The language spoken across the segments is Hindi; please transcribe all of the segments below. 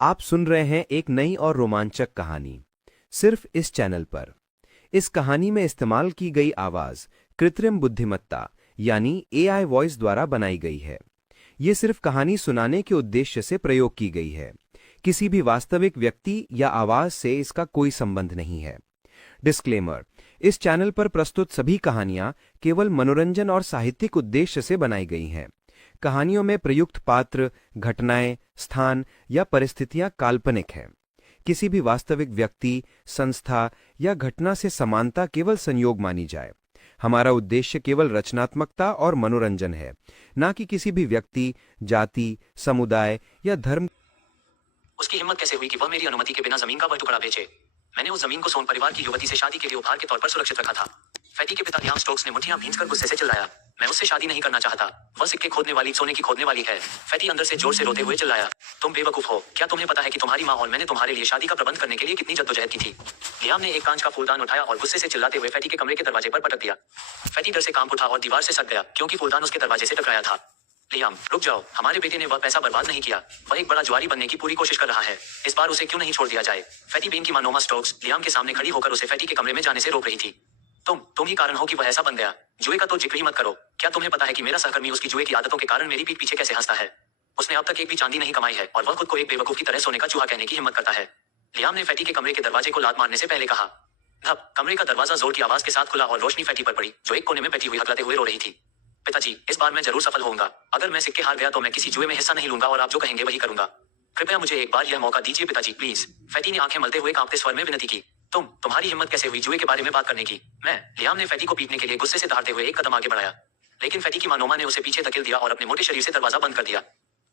आप सुन रहे हैं एक नई और रोमांचक कहानी, सिर्फ इस चैनल पर। इस कहानी में इस्तेमाल की गई आवाज़ कृत्रिम बुद्धिमत्ता यानी एआई वॉइस द्वारा बनाई गई है। ये सिर्फ कहानी सुनाने के उद्देश्य से प्रयोग की गई है। किसी भी वास्तविक व्यक्ति या आवाज़ से इसका कोई संबंध नहीं है। डिस्क्लेमर: इस चैनल पर प्रस्तुत सभी कहानियां केवल मनोरंजन और साहित्यिक उद्देश्य से बनाई गई हैं। कहानियों में प्रयुक्त पात्र, घटनाएं, स्थान या परिस्थितियां काल्पनिक हैं। किसी भी वास्तविक व्यक्ति, संस्था या घटना से समानता केवल संयोग मानी जाए। हमारा उद्देश्य केवल रचनात्मकता और मनोरंजन है, न कि किसी भी व्यक्ति, जाति, समुदाय या धर्म। उसकी हिम्मत कैसे हुई कि वह मेरी अनुमति के बिना जमीन का वह टुकड़ा बेचे? मैंने उस जमीन को सोन परिवार की युवती से शादी के लिए उपहार के तौर पर सुरक्षित रखा था। फैटी के पिता लियाम स्टोक्स ने मुट्ठियां भींचकर गुस्से से चिल्लाया, मैं उससे शादी नहीं करना चाहता। वह सिक्के खोदने वाली, सोने की खोदने वाली है। फैटी अंदर से जोर से रोते हुए चिल्लाया, तुम बेवकूफ हो। क्या तुम्हें पता है कि तुम्हारी माँ और मैंने तुम्हारे लिए शादी का प्रबंध करने के लिए कितनी जद्दोजहद की थी? लियाम ने एक कांच का फूलदान उठाया और गुस्से से चिल्लाते हुए फैटी के कमरे के दरवाजे पर पटक दिया। फैटी डर से कांप उठा और दीवार से सट गया, क्योंकि फूलदान उसके दरवाजे से टकराया था। लियाम, रुक जाओ, हमारे बेटे ने वह पैसा बर्बाद नहीं किया। वह एक बड़ा जुआरी बनने की पूरी कोशिश कर रहा है। इस बार उसे क्यों नहीं छोड़ दिया जाए? फैटी बेन की मां नोमा स्टोक्स लियाम के सामने खड़ी होकर उसे फैटी के कमरे में जाने से रोक रही थी। तुम ही कारण हो कि वह ऐसा बन गया। जुए का तो जिक्र ही मत करो। क्या तुम्हें पता है कि मेरा सहकर्मी उसकी जुए की आदतों के कारण मेरी पीठ पीछे कैसे हंसता है? उसने अब तक एक भी चांदी नहीं कमाई है और वह खुद को एक बेवकूफ की तरह सोने का चूहा कहने की हिम्मत करता है। लियाम ने फैटी के कमरे के दरवाजे को लात मारने से पहले कहा। धप, कमरे का दरवाजा जोर की आवाज के साथ खुला और रोशनी फैटी पर पड़ी, जो एक कोने में बैठी हुई हकलाते हुए रो रही थी। पिताजी, इस बार मैं जरूर सफल होऊंगा। अगर मैं सिक्के हार गया तो मैं किसी जुए में हिस्सा नहीं लूंगा और आप जो कहेंगे वही करूंगा। कृपया मुझे एक बार यह मौका दीजिए पिताजी, प्लीज। फैटी ने आंखें मलते हुए कांपते स्वर में विनती की। तुम्हारी हिम्मत कैसे हुई जुए के बारे में बात करने की? लियाम ने फैटी को पीटने के लिए गुस्से से दहाड़ते हुए एक कदम आगे बढ़ाया, लेकिन फैटी की मां नोमा ने उसे पीछे धकेल दिया और अपने मोटे शरीर से दरवाजा बंद कर दिया।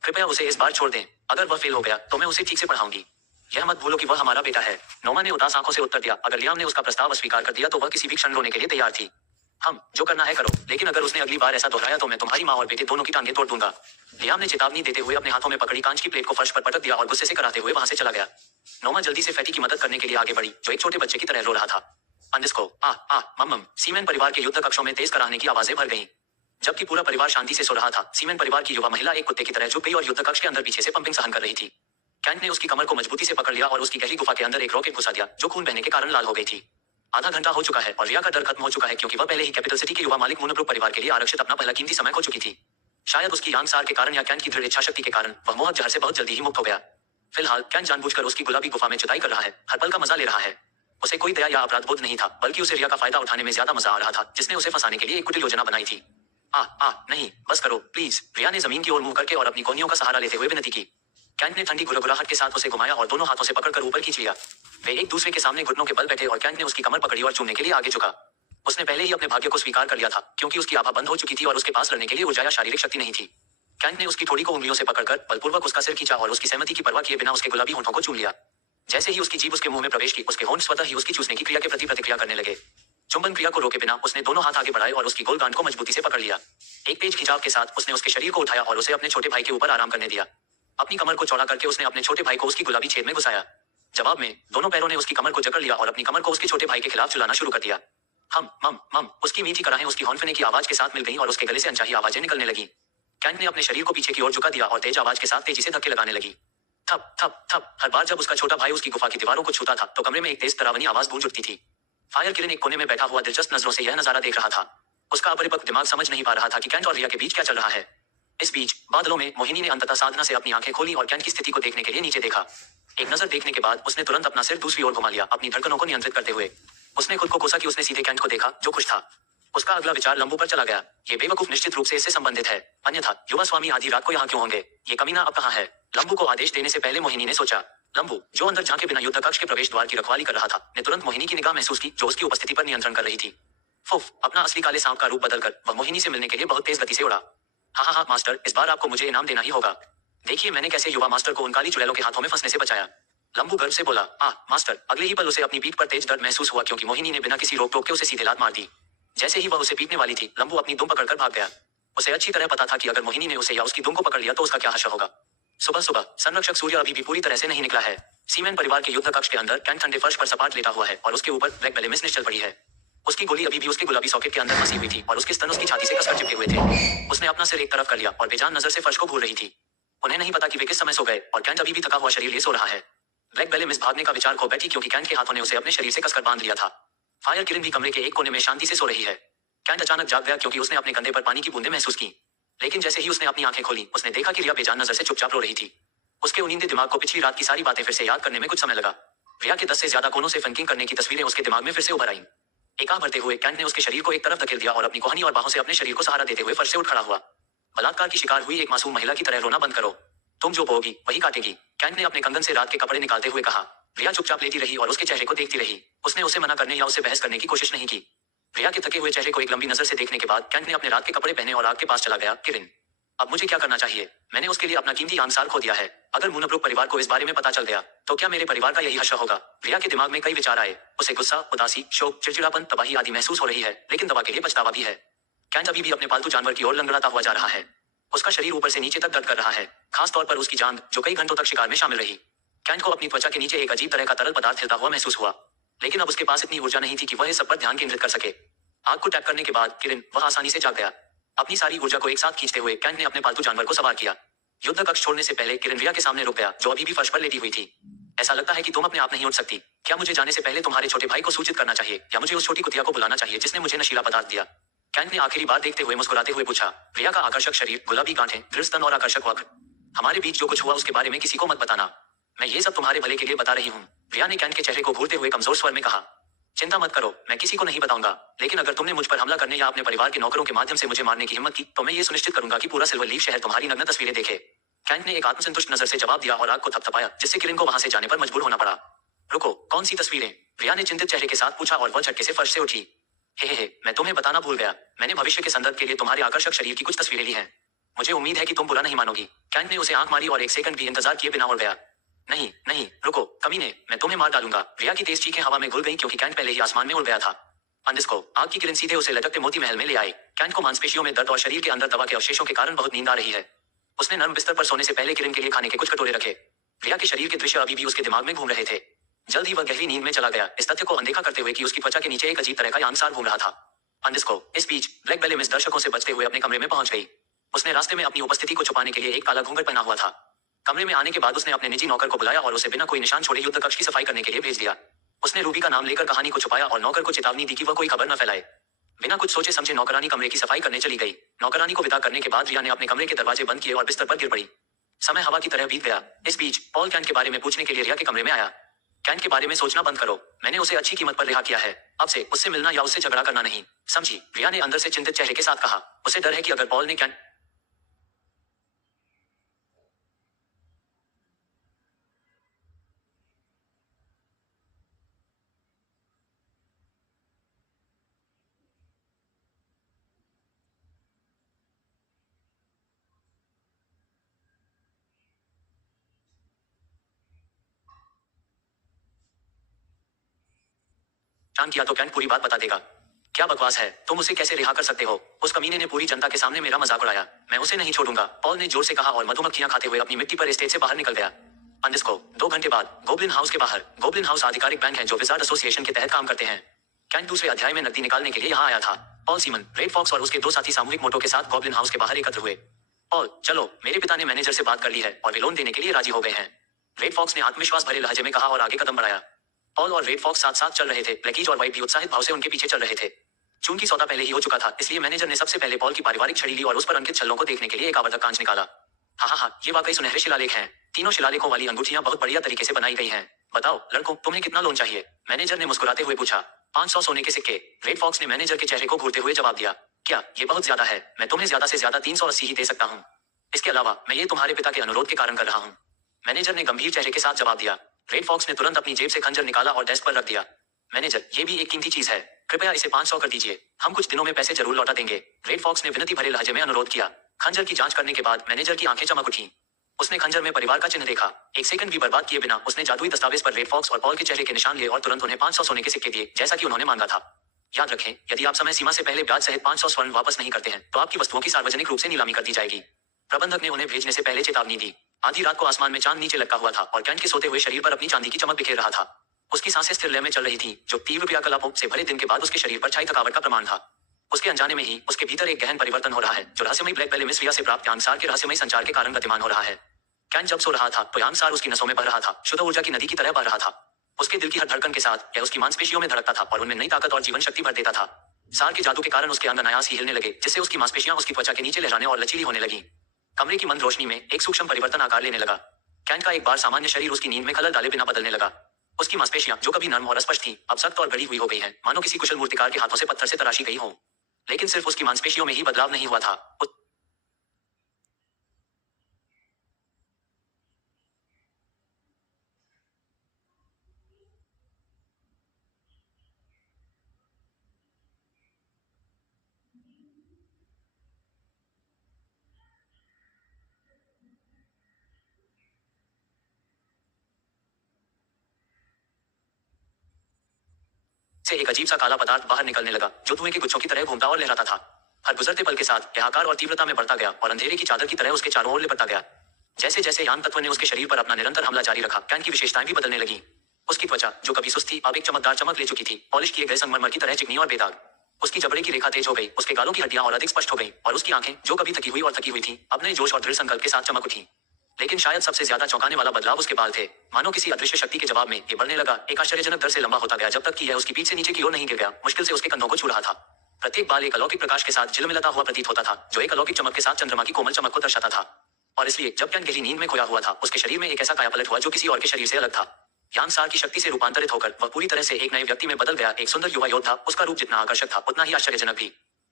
कृपया उसे इस बार छोड़ दें। अगर वह फेल हो गया तो मैं उसे ठीक से पढ़ाऊंगी। यह मत भूलो कि वह हमारा बेटा है। नोमा ने उदास आंखों से उत्तर दिया। अगर लियाम ने उसका प्रस्ताव अस्वीकार कर दिया तो वह किसी भी क्षण रोने के लिए तैयार थी। हम जो करना है करो, लेकिन अगर उसने अगली बार ऐसा दोहराया तो मैं तुम्हारी माँ और बेटे दोनों की टांगें तोड़ दूंगा। लियाम ने चेतावनी देते हुए अपने हाथों में पकड़ी कांच की प्लेट को फर्श पर पटक दिया और गुस्से से कराते हुए वहां से चला गया। नोमा जल्दी से फैटी की मदद करने के लिए आगे बढ़ी, जो एक छोटे बच्चे की तरह रो रहा था। अंडिस्को, मम्मम। सीमेन परिवार के युद्ध कक्षों में तेज कराहने की आवाजें भर गईं। जबकि पूरा परिवार शांति से सो रहा था, सीमेन परिवार की युवा महिला एक कुत्ते की तरह चुप गई और युद्ध कक्ष के अंदर पीछे से पंपिंग सहन कर रही थी। कैंट ने उसकी कमर को मजबूती से पकड़ लिया और उसकी गहरी गुफा के अंदर एक रॉकेट घुसा दिया, जो खून बहने के कारण लाल हो गई थी। आधा घंटा हो चुका है और रिया का डर खत्म हो चुका है, क्योंकि वह पहले ही कैपिटल सिटी के युवा मालिक मूनब्रुक परिवार के लिए आरक्षित अपना पहला कीमती समय खो चुकी थी। शायद उसकी यांग सार के कारण या कैंट की दृढ़ इच्छा शक्ति के कारण वह मोहक जहर से बहुत जल्दी ही मुक्त हो गया। फिलहाल कैंट जानबूझकर उसकी गुलाबी गुफा में जुताई कर रहा है, हर पल का मजा ले रहा है। उसे कोई दया या अपराध बोध नहीं था, बल्कि उसे रिया का फायदा उठाने में ज्यादा मजा आ रहा था, जिसने उसे फंसाने के लिए एक कुटिल योजना बनाई थी। नहीं, बस करो प्लीज। रिया ने जमीन की ओर मुंह करके और अपनी कोहनियों का सहारा लेते हुए विनती की। कैंट ने ठंडी गुरगुराहट के साथ उसे घुमाया और दोनों हाथों से पकड़कर ऊपर खींच लिया। वे एक दूसरे के सामने घुटनों के बल बैठे और कैंट ने उसकी कमर पकड़ी और चूमने के लिए आगे झुका। उसने पहले ही अपने भाग्य को स्वीकार कर लिया था, क्योंकि उसकी आभा बंद हो चुकी थी और उसके पास लड़ने के लिए ऊर्जा या शारीरिक शक्ति नहीं थी। कैंट ने उसकी थोड़ी को उंगलियों से पकड़कर बलपूर्वक उसका सिर खींचा और उसकी सहमति की परवाह किए बिना उसके गुलाबी होंठों को चूम लिया। जैसे ही उसकी जीभ उसके मुंह में प्रवेश की, उसके होंठ स्वतः ही उसकी चूसने की क्रिया के प्रति प्रतिक्रिया करने लगे। चुंबन क्रिया को रोके बिना उसने दोनों हाथ आगे बढ़ाए और उसकी गोल गांठ को मजबूती से पकड़ लिया। एक तेज खिंचाव के साथ उसने उसके शरीर को उठाया और उसे अपने छोटे भाई के ऊपर आराम करने दिया। अपनी कमर को चौड़ा करके उसने अपने छोटे भाई को उसकी गुलाबी छेद में घुसाया। जवाब में दोनों पैरों ने उसकी कमर को जकड़ लिया और अपनी कमर को उसके छोटे भाई के खिलाफ चलाना शुरू कर दिया। हम मम मम। उसकी मीठी कराहें उसकी हॉर्नफिने की आवाज के साथ मिल गईं और उसके गले से अनचाही आवाजें निकलने लगी। कैंट ने अपने शरीर को पीछे की ओर झुका दिया और तेज आवाज के साथ तेजी से धक्के लगाने लगी। थप थप थप। हर बार जब उसका छोटा भाई उसकी गुफा की दीवारों को छूता था तो कमरे में एक तेज डरावनी आवाज गूंज उठती थी। फायर किरण एक कोने में बैठा हुआ दिलचस्प नजरों से यह नजारा देख रहा था। उसका अपरिपक्व दिमाग समझ नहीं पा रहा था कि कैंट और रिया के बीच क्या चल रहा है। इस बीच बादलों में मोहिनी ने अंततः साधना से अपनी आंखें खोली और कैंट की स्थिति को देखने के लिए नीचे देखा। एक नजर देखने के बाद उसने तुरंत अपना सिर दूसरी ओर घुमा लिया, अपनी धड़कनों को नियंत्रित करते हुए। उसने खुद को कोसा कि उसने सीधे कैंट को देखा, जो खुश था। उसका अगला विचार लंबू पर चला गया। ये बेवकूफ निश्चित रूप से इससे संबंधित है, अन्यथा युवा स्वामी आधी रात को यहाँ क्यों होंगे? ये कमीना अब कहाँ है? लंबू को आदेश देने से पहले मोहिनी ने सोचा। लंबू, जो अंदर झांके बिना युद्ध कक्ष के प्रवेश द्वार की रखवाली कर रहा था, ने तुरंत मोहिनी की निगाह महसूस की, जो उसकी उपस्थिति पर नियंत्रण कर रही थी। फुफ, अपना असली काले सांप का रूप बदलकर वह मोहिनी से मिलने के लिए बहुत तेज गति से उड़ा। हाँ मास्टर, इस बार आपको मुझे इनाम देना ही होगा। देखिए मैंने कैसे युवा मास्टर को उन काली चुड़ैलों के हाथों में फंसने से बचाया। लंबू गर्व से बोला। मास्टर। अगले ही पल उसे अपनी पीठ पर तेज दर्द महसूस हुआ, क्योंकि मोहिनी ने बिना किसी रोक टोक के उसे सीधे लात मार दी। जैसे ही वह उसे पीटने वाली थी, लंबू अपनी दुम पकड़कर भाग गया। उसे अच्छी तरह पता था कि अगर मोहिनी ने उसे या उसकी दुम को पकड़ लिया तो उसका क्या हश्र होगा। सुबह सुबह संरक्षक सूर्य अभी भी पूरी तरह से नहीं निकला है। सीमेन परिवार के युद्ध कक्ष के अंदर कैंट ठंडे फर्श पर सपाट लेटा हुआ है और उसके ऊपर ब्लैक बेलेमिस निश्चल पड़ी है। उसकी गोली अभी भी उसके गुलाबी सॉकेट के अंदर फंसी हुई थी और उसके स्तन उसकी छाती से कसकर चिपके हुए थे। उसने अपना सिर एक तरफ कर लिया और बेजान नजर से फर्श को घूर रही थी। उन्हें नहीं पता कि वे किस समय सो गए और कैंट अभी भी थका हुआ शरीर लिए सो रहा है। ब्लैक बेले मिस भागने का विचार खो बैठी क्योंकि कैंट के हाथों ने उसे अपने शरीर से कसकर बांध लिया था। फायर किरण भी कमरे के एक कोने में शांति से सो रही है। कैंट अचानक जाग गया क्योंकि उसने अपने कंधे पर पानी की बूंदें महसूस की। लेकिन जैसे ही उसने अपनी आंखें खोली, उसने देखा कि रिया बेजान नजर से चुपचाप रो रही थी। उसके उनींदे दिमाग को पिछली रात की सारी बातें फिर से याद करने में कुछ समय लगा। रिया के 10 से ज्यादा कोनों से फंकिंग करने की तस्वीरें उसके दिमाग में फिर से उभर आईं। एक आह भरते हुए कैंट ने उसके शरीर को एक तरफ धकेल दिया और अपनी कोहनी और बाहों से अपने शरीर को सहारा देते हुए फर्श से उठ खड़ा हुआ। बलात्कार की शिकार हुई एक मासूम महिला की तरह रोना बंद करो। तुम जो बोओगी वही काटेगी, कैंट ने अपने कंगन से रात के कपड़े निकालते हुए कहा। रिया चुपचाप लेटी रही और उसके चेहरे को देखती रही। उसने उसे मना करने या उससे बहस करने की कोशिश नहीं की। रिया के थके हुए चेहरे को एक लंबी नजर से देखने के बाद कैंट ने अपने रात के कपड़े पहने और आग के पास चला गया। किरण, अब मुझे क्या करना चाहिए? मैंने उसके लिए अपना कीमती आंसार खो दिया है। अगर मुनब्रुक परिवार को इस बारे में पता चल गया तो क्या मेरे परिवार का यही हश्र होगा? रिया के दिमाग में कई विचार आए। उसे गुस्सा, उदासी, शोक, चिड़चिड़ापन, तबाही आदि महसूस हो रही है, लेकिन दवा के लिए पछतावा भी है। कैंट अभी भी अपने पालतू जानवर की ओर लंगड़ाता हुआ जा रहा है। उसका शरीर ऊपर से नीचे तक दर्द कर रहा है, खास तौर पर उसकी जांघ जो कई घंटों तक शिकार में शामिल रही। कैंट को अपनी त्वचा के नीचे एक अजीब तरह का तरल पदार्थ हिलता हुआ महसूस हुआ, लेकिन अब उसके पास इतनी ऊर्जा नहीं थी कि वह इस सब पर ध्यान केंद्रित कर सके। आग को टैप करने के बाद किरण वह आसानी से जाग गया। अपनी सारी ऊर्जा को एक साथ खींचते हुए कैंट ने अपने पालतू जानवर को सवार किया। युद्ध कक्ष छोड़ने से पहले किरण रिया के सामने रुक गया, जो अभी भी फर्श पर लेटी हुई थी। ऐसा लगता है कि तुम अपने आप नहीं उठ सकती। क्या मुझे जाने से पहले तुम्हारे छोटे भाई को सूचित करना चाहिए या मुझे उस छोटी कुतिया को बुलाना चाहिए जिसने मुझे नशीला पदार्थ दिया? कैंट ने आखिरी बार देखते हुए मुस्कुराते हुए पूछा। रिया का आकर्षक शरीर, गुलाबी गांठें, दृढ़ स्तन और आकर्षक वक्र। हमारे बीच जो कुछ हुआ उसके बारे में किसी को मत बताना। मैं ये सब तुम्हारे भले के लिए बता रही हूँ। रिया ने कैंट के चेहरे को घूरते हुए कमजोर स्वर में कहा। चिंता मत करो, मैं किसी को नहीं बताऊंगा, लेकिन अगर तुमने मुझ पर हमला करने या अपने परिवार के नौकरों के माध्यम से मुझे मारने की हिम्मत की तो मैं ये सुनिश्चित करूंगा कि पूरा सिल्वर लीफ शहर तुम्हारी नग्न तस्वीरें देखे। कैंट ने एक आत्मसंतुष्ट नजर से जवाब दिया और आग को थपथपाया, जिससे किरण को वहां से जाने पर मजबूर होना पड़ा। रुको, कौन सी तस्वीरें? रिया ने चिंतित चेहरे के साथ पूछा और वह झटके से फर्श से उठी। हे, मैं तुम्हें बताना भूल गया। मैंने भविष्य के संदर्भ के लिए तुम्हारे आकर्षक शरीर की कुछ तस्वीरें ली हैं। मुझे उम्मीद है कि तुम बुरा नहीं मानोगी। कैंट ने उसे आंख मारी और एक सेकंड भी इंतजार किए बिना उड़ गया। नहीं नहीं, रुको कमीने, मैं तुम्हें मार डालूंगा। रिया की तेज चीखें हवा में घुल गईं क्योंकि कैंट पहले ही आसमान में उड़ गया था। अंडिस्को, आग की किरण सीधे उसे लटकते मोती महल में ले आई। कैंट को मांसपेशियों में दर्द और शरीर के अंदर दवा के अवशेषों के कारण बहुत नींद आ रही है। उसने नर्म बिस्तर पर सोने से पहले किरण के लिए खाने के कुछ कटोरे रखे। रिया के शरीर के दृश्य अभी भी उसके दिमाग में घूम रहे थे। जल्द ही वह गहरी नींद में चला गया, इस तथ्य को अनदेखा करते हुए कि उसकी त्वचा के नीचे एक अजीब तरह का यांसार घूम रहा था। अंडिस्को, इस बीच ब्लैक बेले मिस दर्शकों से बचते हुए अपने कमरे में पहुंच गई। उसने रास्ते में अपनी उपस्थिति को छुपाने के लिए एक काला घूंघट पहना हुआ था। कमरे में आने के बाद उसने अपने निजी नौकर को बुलाया और उसे बिना कोई निशान छोड़े युद्ध कक्ष की सफाई करने के लिए भेज दिया। उसने रूबी का नाम लेकर कहानी को छुपाया और नौकर को चेतावनी दी कि वह कोई खबर न फैलाए। बिना कुछ सोचे समझे नौकरानी कमरे की सफाई करने चली गई। नौकरानी को विदा करने के बाद रिया ने अपने कमरे के दरवाजे बंद किए और बिस्तर पर गिर पड़ी। समय हवा की तरह बीत गया। इस बीच पॉल कैंट के बारे में पूछने के लिए रिया के कमरे में आया। कैंट के बारे में सोचना बंद करो, मैंने उसे अच्छी कीमत पर रिहा किया है। अब से उससे मिलना या उससे झगड़ा करना नहीं, समझी? रिया ने अंदर से चिंतित चेहरे के साथ कहा। उसे डर है कि अगर पॉल ने कैंट चांद किया तो कैंट पूरी बात बता देगा। क्या बकवास है, तुम उसे कैसे रिहा कर सकते हो? उस कमीने ने पूरी जनता के सामने मेरा मजाक उड़ाया। मैं उसे नहीं छोड़ूंगा, पॉल ने जोर से कहा और मधुमक्खियां खाते हुए अपनी मिट्टी पर स्टेज से बाहर निकल गया। अंडिस्को, 2 घंटे बाद गोब्लिन हाउस के बाहर। गोब्लिन हाउस आधिकारिक बैंक है जो विजार्ड एसोसिएशन के तहत काम करते हैं। कैंट दूसरे अध्याय में नकदी निकालने के लिए यहाँ आया था। पॉल सीमन, रेड फॉक्स और उसके 2 साथी सामूहिक मोटो के साथ गोब्लिन हाउस के बाहर एकत्र हुए। पॉल, चलो, मेरे पिता ने मैनेजर से बात कर ली है और वे लोन देने के लिए राजी हो गए हैं। रेड फॉक्स ने आत्मविश्वास भरे लहजे में कहा और आगे कदम बढ़ाया। पॉल और रेड फॉक्स साथ साथ चल रहे थे। ब्लैकीज और व्हाइट भी उत्साहित भाव से उनके पीछे चल रहे थे। चूंकि सौदा पहले ही हो चुका था, इसलिए मैनेजर ने सबसे पहले पॉल की पारिवारिक छड़ी ली और उस पर अंकित छल्लों को देखने के लिए एक आवर्धक कांच निकाला। हाँ, ये वाकई सुनहरे शिलालेख हैं। तीनों शिलालेखों वाली अंगूठियां बहुत बढ़िया तरीके से बनाई गई हैं। बताओ लड़कों, तुम्हें कितना लोन चाहिए? मैनेजर ने मुस्कुराते हुए पूछा। 500 सोने के सिक्के। रेड फॉक्स ने मैनेजर के चेहरे को घूरते हुए जवाब दिया। क्या ये बहुत ज्यादा है? मैं तुम्हें ज्यादा से ज्यादा 380 ही दे सकता हूँ। इसके अलावा मैं ये तुम्हारे पिता के अनुरोध के कारण कर रहा हूँ। मैनेजर ने गंभीर चेहरे के साथ जवाब दिया। रेड फॉक्स ने तुरंत अपनी जेब से खंजर निकाला और डेस्क पर रख दिया। मैनेजर, ये भी एक कीमती चीज है, कृपया इसे 500 कर दीजिए। हम कुछ दिनों में पैसे जरूर लौटा देंगे। रेड फॉक्स ने विनती भरे लहजे में अनुरोध किया। खंजर की जांच करने के बाद मैनेजर की आंखें चमक उठी। उसने खंजर में परिवार का चिन्ह देखा। एक सेकंड भी बर्बाद किए बिना उसने जादुई दस्तावेज पर रेड फॉक्स और पॉल के चेहरे के निशान लिए और तुरंत उन्हें 500 सोने के सिक्के दिए, जैसा कि उन्होंने मांगा था। याद रखें, यदि आप समय सीमा से पहले ब्याज सहित 500 स्वर्ण वापस नहीं करते हैं तो आपकी वस्तुओं की सार्वजनिक रूप से नीलामी कर दी जाएगी। प्रबंधक ने उन्हें भेजने से पहले चेतावनी दी। आधी रात को आसमान में चांद नीचे लटका हुआ था और कैंट के सोते हुए शरीर पर अपनी चांदी की चमक बिखेर रहा था। उसकी सांसें स्थिर लय में चल रही थीं, जो तीव्र क्रियाकलापों से भरे दिन के बाद उसके शरीर पर छाई थकावट का प्रमाण था। उसके अनजाने में ही उसके भीतर एक गहन परिवर्तन हो रहा है, जो रहस्यमयी ब्लैक बेले मिस रिया से प्राप्त ज्ञान सार के रहस्यमयी संचार के कारण गतिमान हो रहा है। कैंट जब सो रहा था तो यांग सार उसकी नसों में बह रहा था, शुद्ध ऊर्जा की नदी की तरह बह रहा था। उसके दिल की हर धड़कन के साथ यह उसकी मांसपेशियों में धड़कता था और उनमें नई ताकत और जीवन शक्ति भर देता था। सार के जादू के कारण उसके अंग अनायास ही हिलने लगे, जिससे उसकी मांसपेशियां उसकी त्वचा के नीचे लहराने और लचीली होने लगी। कमरे की मंद रोशनी में एक सूक्ष्म परिवर्तन आकार लेने लगा। कैंट का एक बार सामान्य शरीर उसकी नींद में खलल डाले बिना बदलने लगा। उसकी मांसपेशियां जो कभी नर्म और स्पष्ट थीं, अब सख्त और गड़ी हुई हो गई हैं, मानो किसी कुशल मूर्तिकार के हाथों से पत्थर से तराशी गई हो। लेकिन सिर्फ उसकी मांसपेशियों में ही बदलाव नहीं हुआ था। से एक अजीब सा काला पदार्थ बाहर निकलने लगा, जो धुएं के गुच्छों की तरह घूमता और लहराता था। हर गुजरते पल के साथ यह आकार और तीव्रता में बढ़ता गया और अंधेरे की चादर की तरह उसके चारों ओर लिपटता गया। जैसे जैसे यान तत्व ने उसके शरीर पर अपना निरंतर हमला जारी रखा, कैंट की विशेषताएं भी बदलने लगी। उसकी त्वचा जो कभी सुस्त थी, अब एक चमकदार चमक ले चुकी थी, पॉलिश किए गए संगमरमर की तरह चिकनी और बेदाग। उसकी जबड़े की रेखा तेज हो गई, उसके गालों की हड्डियां और अधिक स्पष्ट हो गई, और उसकी आंखें जो कभी थकी हुई थी, अब नए जोश और दृढ़ संकल्प के साथ चमक उठी। लेकिन शायद सबसे ज्यादा चौंकाने वाला बदलाव उसके बाल थे। मानो किसी अदृश्य शक्ति के जवाब में ये बढ़ने लगा, एक आश्चर्यजनक दर से लंबा होता गया, जब तक कि यह उसकी पीठ से नीचे की ओर नहीं गिर गया, मुश्किल से उसके कंधों को छू रहा था। प्रत्येक बाल एक अलौकिक प्रकाश के साथ झिलमिलाता हुआ प्रतीत होता था, जो एक अलौकिक चमक के साथ चंद्रमा की कोमल चमक को दर्शाता था। और इसलिए जब कैंट गहरी नींद में खोया हुआ था, उसके शरीर में एक ऐसा कायापलट हुआ जो किसी और के शरीर से अलग था। यांग सार की शक्ति से रूपांतरित होकर वह पूरी तरह से एक नए व्यक्ति में बदल गया, एक सुंदर युवा योद्धा। उसका रूप जितना आकर्षक था, उतना ही आश्चर्यजनक भी।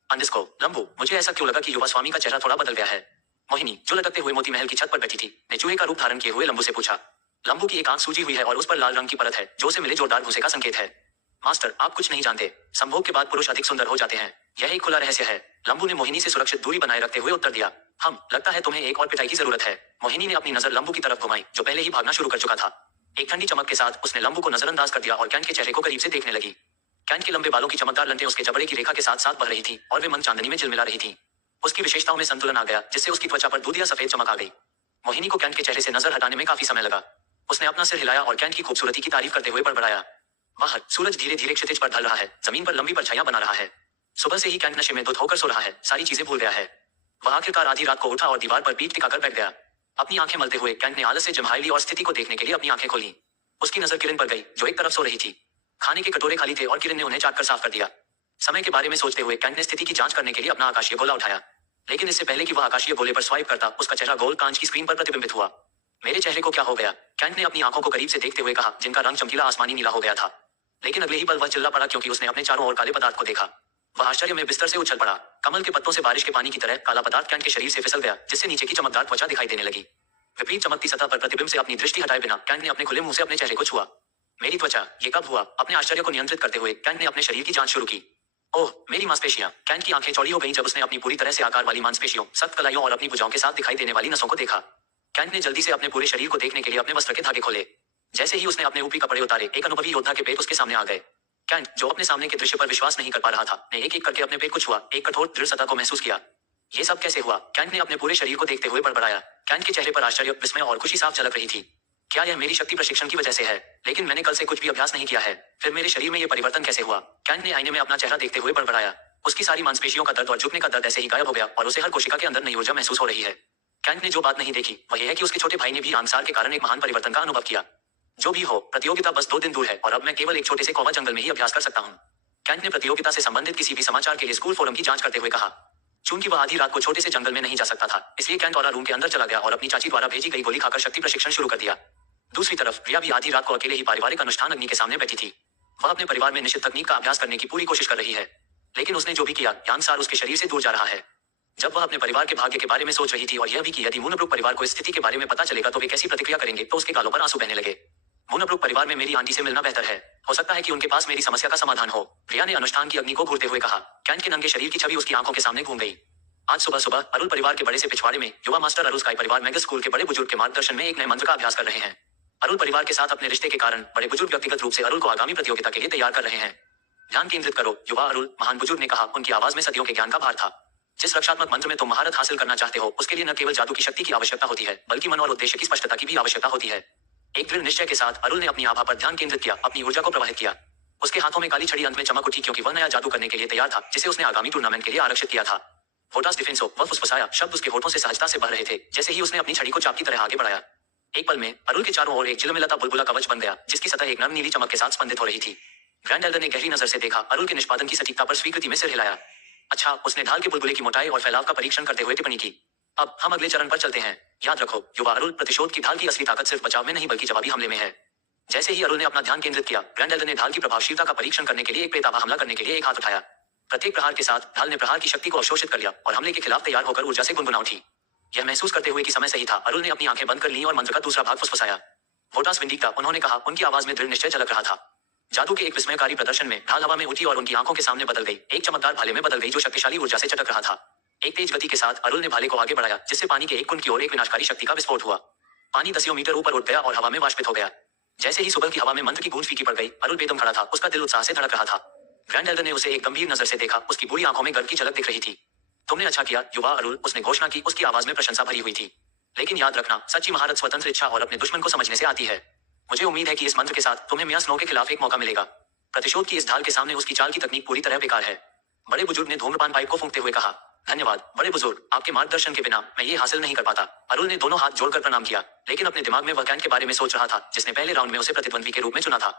अंडिस्को, लंबू, मुझे ऐसा क्यों लगा कि युवा स्वामी का चेहरा थोड़ा बदल गया है? मोहिनी, जो लटकते हुए मोती महल की छत पर बैठी थी, ने चूहे का रूप धारण किए हुए लंबू से पूछा। लंबू की एक आंख सूजी हुई है और उस पर लाल रंग की परत है, जो उसे मिले जोरदार भूसे का संकेत है। मास्टर, आप कुछ नहीं जानते। संभोग के बाद पुरुष अधिक सुंदर हो जाते हैं। यह एक खुला रहस्य है। लंबू ने मोहिनी से सुरक्षित दूरी बनाए रखते हुए उत्तर दिया। लगता है तुम्हें एक और पिटाई की जरूरत है। मोहिनी ने अपनी नजर लंबू की तरफ घुमाई, जो पहले ही भागना शुरू कर चुका था। एक ठंडी चमक के साथ उसने लंबू को नजरअंदाज कर दिया और कैंट के चेहरे को करीब से देखने लगी। कैंट के लंबे बालों की चमकदार लंटें उसके जबड़े की रेखा के साथ साथ बह रही थी और वे मंद चांदनी में झिलमिला रही थी। उसकी विशेषताओं में संतुलन आ गया, जिससे उसकी त्वचा पर दूधिया सफेद चमक आ गई। मोहिनी को कैंट के चेहरे से नजर हटाने में काफी समय लगा। उसने अपना सिर हिलाया और कैंट की खूबसूरती की तारीफ करते हुए बड़बड़ाया। बाहर सूरज धीरे धीरे क्षितिज पर ढल रहा है, जमीन पर लंबी परछाइयां बना रहा है। सुबह से ही कैंट नशे में धुत होकर सो रहा है, सारी चीजें भूल गया है। वह आखिरकार आधी रात को उठा और दीवार पर पीठ टिकाकर बैठ गया। अपनी आंखें मलते हुए कैंट ने आलस से जम्हाई ली और स्थिति को देखने के लिए अपनी आंखें खोली। उसकी नजर किरण पर गई, जो एक तरफ सो रही थी। खाने के कटोरे खाली थे और किरण ने उन्हें चाटकर साफ कर दिया। समय के बारे में सोचते हुए कैंट ने स्थिति की जांच करने के लिए अपना आकाशीय गोला उठाया। लेकिन इससे पहले कि वह आकाशीय गोले पर स्वाइप करता, उसका चेहरा गोल कांच की स्क्रीन पर प्रतिबिंबित हुआ। मेरे चेहरे को क्या हो गया? कैंट ने अपनी आंखों को करीब से देखते हुए कहा, जिनका रंग चमकीला आसमानी नीला हो गया था। लेकिन अगले ही पल वह चिल्ला पड़ा, क्योंकि उसने अपने चारों ओर काले पदार्थ को देखा। वह आश्चर्य में बिस्तर से उछल पड़ा। कमल के पत्तों से बारिश के पानी की तरह काला पदार्थ कैंट के शरीर से फिसल गया, जिससे नीचे की चमकदार त्वचा दिखाई देने लगी। विपरीत चमकती सतह पर प्रतिबिंब से अपनी दृष्टि हटाए बिना कैंट ने अपने खुले मुंह से अपने चेहरे को छुआ। मेरी त्वचा, ये कब हुआ? अपने आश्चर्य को नियंत्रित करते हुए कैंट ने अपने शरीर की जांच शुरू की। ओह, मेरी मांसपेशियां! कैंट की आंखें चौड़ी हो गईं जब उसने अपनी पूरी तरह से आकार वाली मांसपेशियों, सख्त कलाइयों और अपनी भुजाओं के साथ दिखाई देने वाली नसों को देखा। कैंट ने जल्दी से अपने पूरे शरीर को देखने के लिए अपने वस्त्र के धागे खोले। जैसे ही उसने अपने ऊपरी कपड़े उतारे, एक अनुभवी योद्धा के पेट उसके सामने आ गए। कैंट, जो अपने सामने के दृश्य पर विश्वास नहीं कर पा रहा था, ने एक एक करके अपने पेट को छुआ, एक कठोर दृढ़ सतह को महसूस किया। ये सब कैसे हुआ? कैंट ने अपने पूरे शरीर को देखते हुए बड़बड़ाया। कैंट के चेहरे पर आश्चर्य, विस्मय और खुशी साफ झलक रही थी। क्या यह मेरी शक्ति प्रशिक्षण की वजह से है? लेकिन मैंने कल से कुछ भी अभ्यास नहीं किया है, फिर मेरे शरीर में ये परिवर्तन कैसे हुआ? कैंट ने आईने में अपना चेहरा देखते हुए बड़बड़ाया। उसकी सारी मांसपेशियों का दर्द और झुकने का दर्द ऐसे ही गायब हो गया और उसे हर कोशिका के अंदर नई ऊर्जा महसूस हो रही है। कैंट ने जो बात नहीं देखी, वह यह है कि उसके छोटे भाई ने भी आंसार के कारण एक महान परिवर्तन का अनुभव किया। जो भी हो, प्रतियोगिता बस 2 दिन दूर है और अब मैं केवल एक छोटे से कौवा जंगल में ही अभ्यास कर सकता हूँ। कैंट ने प्रतियोगिता से संबंधित किसी भी समाचार के लिए स्कूल फोरम की जांच करते हुए कहा। चूंकि वह आधी रात को छोटे से जंगल में नहीं जा सकता था, इसलिए कैंट और रूम के अंदर चला गया और अपनी चाची द्वारा भेजी गई गोली खाकर शक्ति प्रशिक्षण शुरू कर दिया। दूसरी तरफ प्रिया भी आधी रात को अकेले ही पारिवारिक अनुष्ठान अग्नि के सामने बैठी थी। वह अपने परिवार में निश्चित तकनीक का अभ्यास करने की पूरी कोशिश कर रही है, लेकिन उसने जो भी किया, यांग सार उसके शरीर से दूर जा रहा है। जब वह अपने परिवार के भाग्य के बारे में सोच रही थी और यह भी कि यदि मूनब्रुक परिवार को इस स्थिति के बारे में पता चलेगा तो वे कैसी प्रतिक्रिया करेंगे, तो उसके गालों पर आंसू बहने लगे। मूनब्रुक परिवार में मेरी आंटी से मिलना बेहतर है। हो सकता है कि उनके पास मेरी समस्या का समाधान हो, प्रिया ने अनुष्ठान की अग्नि को घूरते हुए कहा। कैंट के नंगे शरीर की छवि उसकी आंखों के सामने घूम गई। आज सुबह सुबह अरुल परिवार के बड़े से पिछवाड़े में युवा मास्टर अरुल स्काई परिवार मेगा स्कूल के बड़े बुजुर्ग के मार्गदर्शन में एक नए मंत्र का अभ्यास कर रहे हैं। अरुल परिवार के साथ अपने रिश्ते के कारण बड़े बुजुर्ग व्यक्तिगत रूप से अरुल को आगामी प्रतियोगिता के लिए तैयार कर रहे हैं। ध्यान केंद्रित करो युवा अरुल, महान बुजुर्ग ने कहा। उनकी आवाज में सदियों के ज्ञान का भार था। जिस रक्षात्मक मंत्र में तुम महारत हासिल करना चाहते हो, उसके लिए न केवल जादू की शक्ति की आवश्यकता होती है, बल्कि मन और उद्देश्य की स्पष्टता की भी आवश्यकता होती है। एक दृढ़ निश्चय के साथ अरुल ने अपनी आभा पर ध्यान केंद्रित किया, अपनी ऊर्जा को प्रवाहित किया। उसके हाथों में काली छड़ी अंत में चमक उठी, क्योंकि वह नया जादू करने के लिए तैयार था, जिसे उसने आगामी टूर्नामेंट के लिए आरक्षित किया था। वोटास डिफेंसो, वह फुसफुसाया, शब्द उसके होठों से सहजता से बह रहे थे, जैसे ही उसने अपनी छड़ी को चाप की तरह आगे बढ़ाया। एक पल में अरुल के चारों ओर एक झिलमिलाता बुलबुला कवच बन गया, जिसकी सतह एक नर्म नीली चमक के साथ स्पंदित हो रही थी। ग्रैंड एल्डर ने गहरी नजर से देखा, अरुल के निष्पादन की सटीकता पर स्वीकृति में सिर हिलाया। अच्छा, उसने ढाल के बुलबुले की मोटाई और फैलाव का परीक्षण करते हुए टिप्पणी की। अब हम अगले चरण पर चलते हैं। याद रखो युवा अरुल, प्रतिशोध की ढाल की असली ताकत सिर्फ बचाव में नहीं बल्कि जवाबी हमले में है। जैसे ही अरुल ने अपना ध्यान केंद्रित किया, ग्रैंड एल्डर ने ढाल की प्रभावशीलता का परीक्षण करने के लिए एक प्रेताभा हमला करने के लिए एक हाथ उठाया। प्रत्येक प्रहार के साथ ढाल ने प्रहार की शक्ति को अवशोषित कर लिया और हमले के खिलाफ तैयार होकर ऊर्जा से गुनगुना उठी। यह महसूस करते हुए कि समय सही था, अरुल ने अपनी आंखें बंद कर लीं और मंत्र का दूसरा भाग फुसफुसाया। वोटास विंडीक्टा, उन्होंने कहा, उनकी आवाज में दृढ़ निश्चय झलक रहा था। जादू के एक विस्मयकारी प्रदर्शन में ढाल हवा में उठी और उनकी आंखों के सामने बदल गई, एक चमकदार भाले में बदल गई जो शक्तिशाली ऊर्जा से चटक रहा था। एक तेज गति के साथ अरुल ने भाले को आगे बढ़ाया, जिससे पानी के एक कुंड की ओर एक विनाशकारी शक्ति का विस्फोट हुआ। पानी दसियों मीटर ऊपर उठ गया और हवा में वाष्पित हो गया। जैसे ही सुबह की हवा में मंत्र की गूंज फीकी पड़ गई, अरुल बेदम खड़ा था, उसका दिल उत्साह से धड़क रहा था। ग्रैंड एल्डर ने उसे एक गंभीर नजर से देखा, उसकी बुरी आंखों में गर्व की झलक दिख रही थी। तुमने अच्छा किया युवा अरुल, उसने घोषणा की, उसकी आवाज में प्रशंसा भरी हुई थी। लेकिन याद रखना, सच्ची महारत स्वतंत्र इच्छा और अपने दुश्मन को समझने से आती है। मुझे उम्मीद है कि इस मंत्र के साथ तुम्हें मियां स्नो के खिलाफ एक मौका मिलेगा। प्रतिशोध की इस ढाल के सामने उसकी चाल की तकनीक पूरी तरह बेकार है। बड़े बुजुर्ग ने धूम्रपान पाइप को फूंकते हुए कहा। धन्यवाद बड़े बुजुर्ग, आपके मार्गदर्शन के बिना मैं ये हासिल नहीं कर पाता। अरुल ने दोनों हाथ जोड़कर प्रणाम किया, लेकिन अपने दिमाग में वह कैंट के बारे में सोच रहा था, जिसने पहले राउंड में उसे प्रतिद्वंद्वी के रूप में चुना था।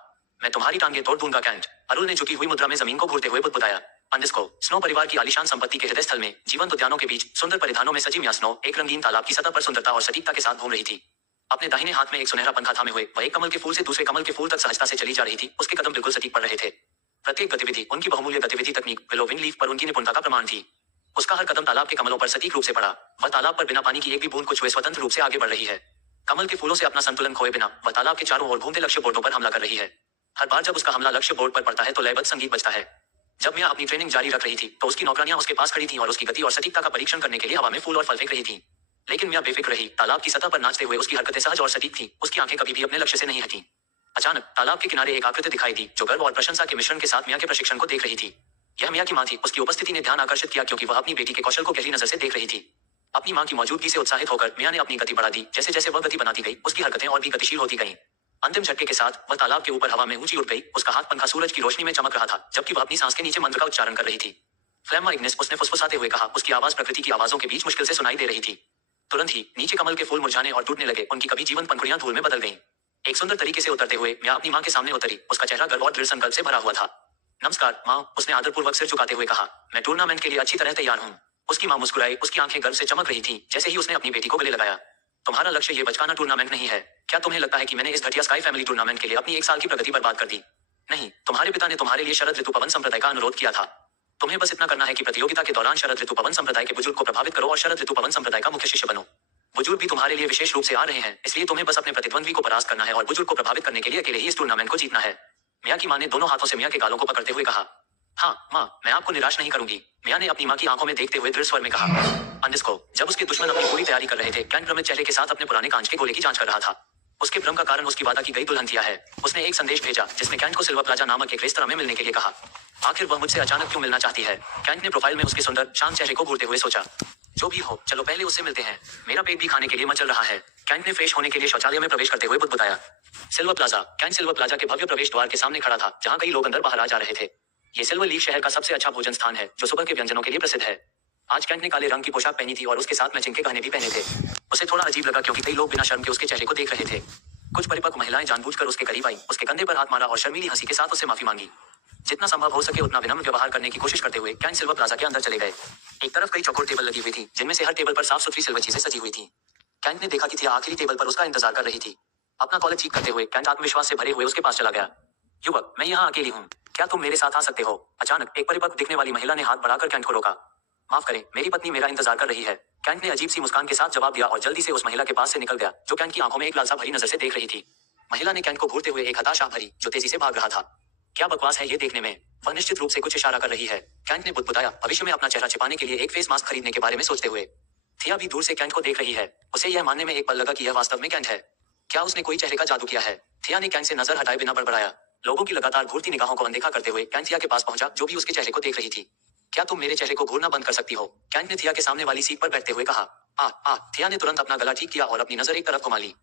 मैं तुम्हारी टांगें तोड़ दूंगा कैंट, अरुल ने झुकी हुई मुद्रा में जमीन को घूरते हुए बुदबुदाया। अंडिस्को, स्नो परिवार की आलीशान संपत्ति के हृदय स्थल में, जीवंत उद्यानों के बीच, सुंदर परिधानों में सजी मियां स्नो एक रंगीन तालाब की सतह पर सुंदरता और सटीकता के साथ घूम रही थी। अपने दाहिने हाथ में एक सुनहरा पंखा थामे हुए वह एक कमल के फूल से दूसरे कमल के फूल तक सहजता से चली जा रही थी। उसके कदम बिल्कुल सटीक पड़ रहे थे। प्रत्येक गतिविधि उनकी बहुमूल्य गतिविधि तकनीक विलो विंग लीफ पर उनकी निपुणता का प्रमाण थी। उसका हर कदम तालाब के कमलों पर सटीक रूप से पड़ा। वह तालाब पर बिना पानी की एक भी बूंद को छुए स्वतंत्र रूप से आगे बढ़ रही है। कमल के फूलों से अपना संतुलन खोए बिना वह तालाब के चारों ओर घूमते लक्ष्य बोर्डों पर हमला कर रही है। हर बार जब उसका हमला लक्ष्य बोर्ड पर पड़ता है तो लयबद्ध संगीत बजता है। जब मियां अपनी ट्रेनिंग जारी रख रही थी तो उसकी नौकरानियां उसके पास खड़ी थीं और उसकी गति और सटीकता का परीक्षण करने के लिए हवा में फूल और फल फेंक रही थीं। लेकिन मियां बेफिक्र रही, तालाब की सतह पर नाचते हुए उसकी हरकतें सहज और सटीक थीं। उसकी आंखें कभी भी अपने लक्ष्य से नहीं हटीं। अचानक तालाब के किनारे एक आकृति दिखाई दी, जो गर्व और प्रशंसा के मिश्रण के साथ मियां के प्रशिक्षण को देख रही थी। यह मियां की मां थी। उसकी उपस्थिति ने ध्यान आकर्षित किया क्योंकि वह अपनी बेटी के कौशल को गहरी नजर से देख रही थी। अपनी मां की मौजूदगी से उत्साहित होकर मियां ने अपनी गति बढ़ा दी। जैसे जैसे वह गति बनाती गई, उसकी हरकतें और भी गतिशील होती गईं। अंतिम झटके के साथ वह तालाब के ऊपर हवा में ऊंची उठ गई। उसका हाथ पंखा सूरज की रोशनी में चमक रहा था, जबकि वह अपनी सांस के नीचे मंत्र का उच्चारण कर रही थी। फ्लेमा इग्निस, उसने फुसफुसाते हुए कहा। उसकी आवाज प्रकृति की आवाजों के बीच मुश्किल से सुनाई दे रही थी। तुरंत ही नीचे कमल के फूल मुरझाने और टूटने लगे। उनकी कभी जीवंत पंखुड़ियां धूल में बदल गईं। एक सुंदर तरीके से उतरते हुए मियां अपनी मां के सामने उतरी। उसका चेहरा गर्व और दृढ़ संकल्प से भरा हुआ था। नमस्कार मां, उसने आदरपूर्वक सिर झुकाते हुए कहा। मैं टूर्नामेंट के लिए अच्छी तरह तैयार हूँ। उसकी मां मुस्कुराई, उसकी आंखें गर्व से चमक रही थीं, जैसे ही उसने अपनी बेटी को गले लगाया। तुम्हारा लक्ष्य ये बचकाना टूर्नामेंट नहीं है। क्या तुम्हें लगता है कि मैंने इस घटिया स्काई फैमिली टूर्नामेंट के लिए अपनी एक साल की प्रगति बर्बाद कर दी? नहीं, तुम्हारे पिता ने तुम्हारे लिए शरद ऋतु पवन संप्रदाय का अनुरोध किया था। तुम्हें बस इतना करना है कि प्रतियोगिता के दौरान शरद ऋतु पवन संप्रदाय के बुजुर्ग को प्रभावित करो और शरद ऋतु पवन संप्रदाय का मुख्य शिष्य बनो। बुजुर्ग भी तुम्हारे लिए विशेष रूप से आ रहे हैं, इसलिए तुम्हें बस अपने प्रतिद्वंद्वी को परास्त करना है और बुजुर्ग को प्रभावित करने के लिए अकेले ही इस टूर्नामेंट को जीतना है। मियां की मां ने दोनों हाथों से मियां के गालों को पकड़ते हुए कहा। हाँ मां, मैं आपको निराश नहीं करूंगी, मियां ने अपनी मां की आंखों में देखते हुए दृढ़ स्वर में कहा। अंडिस्को, जब उसके दुश्मन अपनी पूरी तैयारी कर रहे थे, कैंट भ्रमित चेहरे के साथ अपने पुराने कांच के गोले की जांच कर रहा था। उसके भ्रम का कारण उसकी वादा की गई दुल्हन थिया है। उसने एक संदेश भेजा जिसमें कैंट को सिल्वर प्लाजा नामक एक रेस्तरां में मिलने के लिए कहा। आखिर वह मुझसे अचानक क्यों मिलना चाहती है? कैंट ने प्रोफाइल में उसके सुंदर शांत चेहरे को घूरते हुए सोचा। जो भी हो, चलो पहले उससे मिलते हैं। मेरा पेट भी खाने के लिए मचल रहा है। कैंट ने फ्रेश होने के लिए शौचालय में प्रवेश करते हुए बुदबुदाया। Silver plaza. Cantt silver plaza के भव्य प्रवेश द्वार के सामने खड़ा था, जहां कई लोग अंदर बाहर आ जा रहे थे। ये सिल्वर लीफ शहर का सबसे अच्छा भोजन स्थान है, जो सुबह के व्यंजनों के लिए प्रसिद्ध है। आज कैंट ने काले रंग की पोशाक पहनी थी और उसके साथ मैचिंग के गहने भी पहने थे। उसे थोड़ा अजीब लगा क्योंकि कई लोग बिना शर्म के उसके चेहरे को देख रहे थे। कुछ परिपक्व महिलाएं जानबूझकर उसके करीब आईं, उसके कंधे पर हाथ मारा और शर्मीली हंसी के साथ उससे माफी मांगी। जितना संभव हो सके उतना विनम्र व्यवहार करने की कोशिश करते हुए कैंट सिल्वर प्लाजा के अंदर चले गए। एक तरफ कई चौकोर टेबल लगी हुई थी, जिनमें से हर टेबल पर साफ सुथरी सिल्वर चीजें सजी हुई थी। कैंट ने देखा कि थिया आखिरी टेबल पर उसका इंतजार कर रही थी। अपना कॉलर चीक करते हुए कैंट आत्मविश्वास से भरे हुए उसके पास चला गया। युवक, मैं यहाँ अकेली हूँ, क्या तुम मेरे साथ आ सकते हो? अचानक एक परिपक्व दिखने वाली महिला ने हाथ बढ़ाकर कैंट को रोका। माफ करें, मेरी पत्नी मेरा इंतजार कर रही है, कैंट ने अजीब सी मुस्कान के साथ जवाब दिया और जल्दी से उस महिला के पास से निकल गया, जो कैंट की आंखों में एक लालसा भरी नजर से देख रही थी। महिला ने कैंट को घूरते हुए एक हताशा भरी, जो तेजी से भाग रहा था। क्या बकवास है ये देखने में? वह निश्चित रूप से कुछ इशारा कर रही है, कैंट ने बुदबुदाया, भविष्य में अपना चेहरा छिपाने के लिए एक फेस मास्क खरीदने के बारे में सोचते हुए। थिया भी दूर से कैंट को देख रही है। उसे यह मानने में एक पल लगा कि यह वास्तव में कैंट है। क्या उसने कोई चेहरे का जादू किया है? थिया ने कैंट से नजर हटाए बिना बड़बड़ाया। लोगों की लगातार घूरती निगाहों को अनदेखा करते हुए कैंट थिया के पास पहुंचा, जो भी उसके चेहरे को देख रही थी। क्या तुम मेरे चेहरे को घूरना बंद कर सकती हो? कैंट ने थिया के सामने वाली सीट पर बैठते हुए कहा। थिया ने तुरंत अपना गला ठीक किया और अपनी नजर एक तरफ घुमा ली।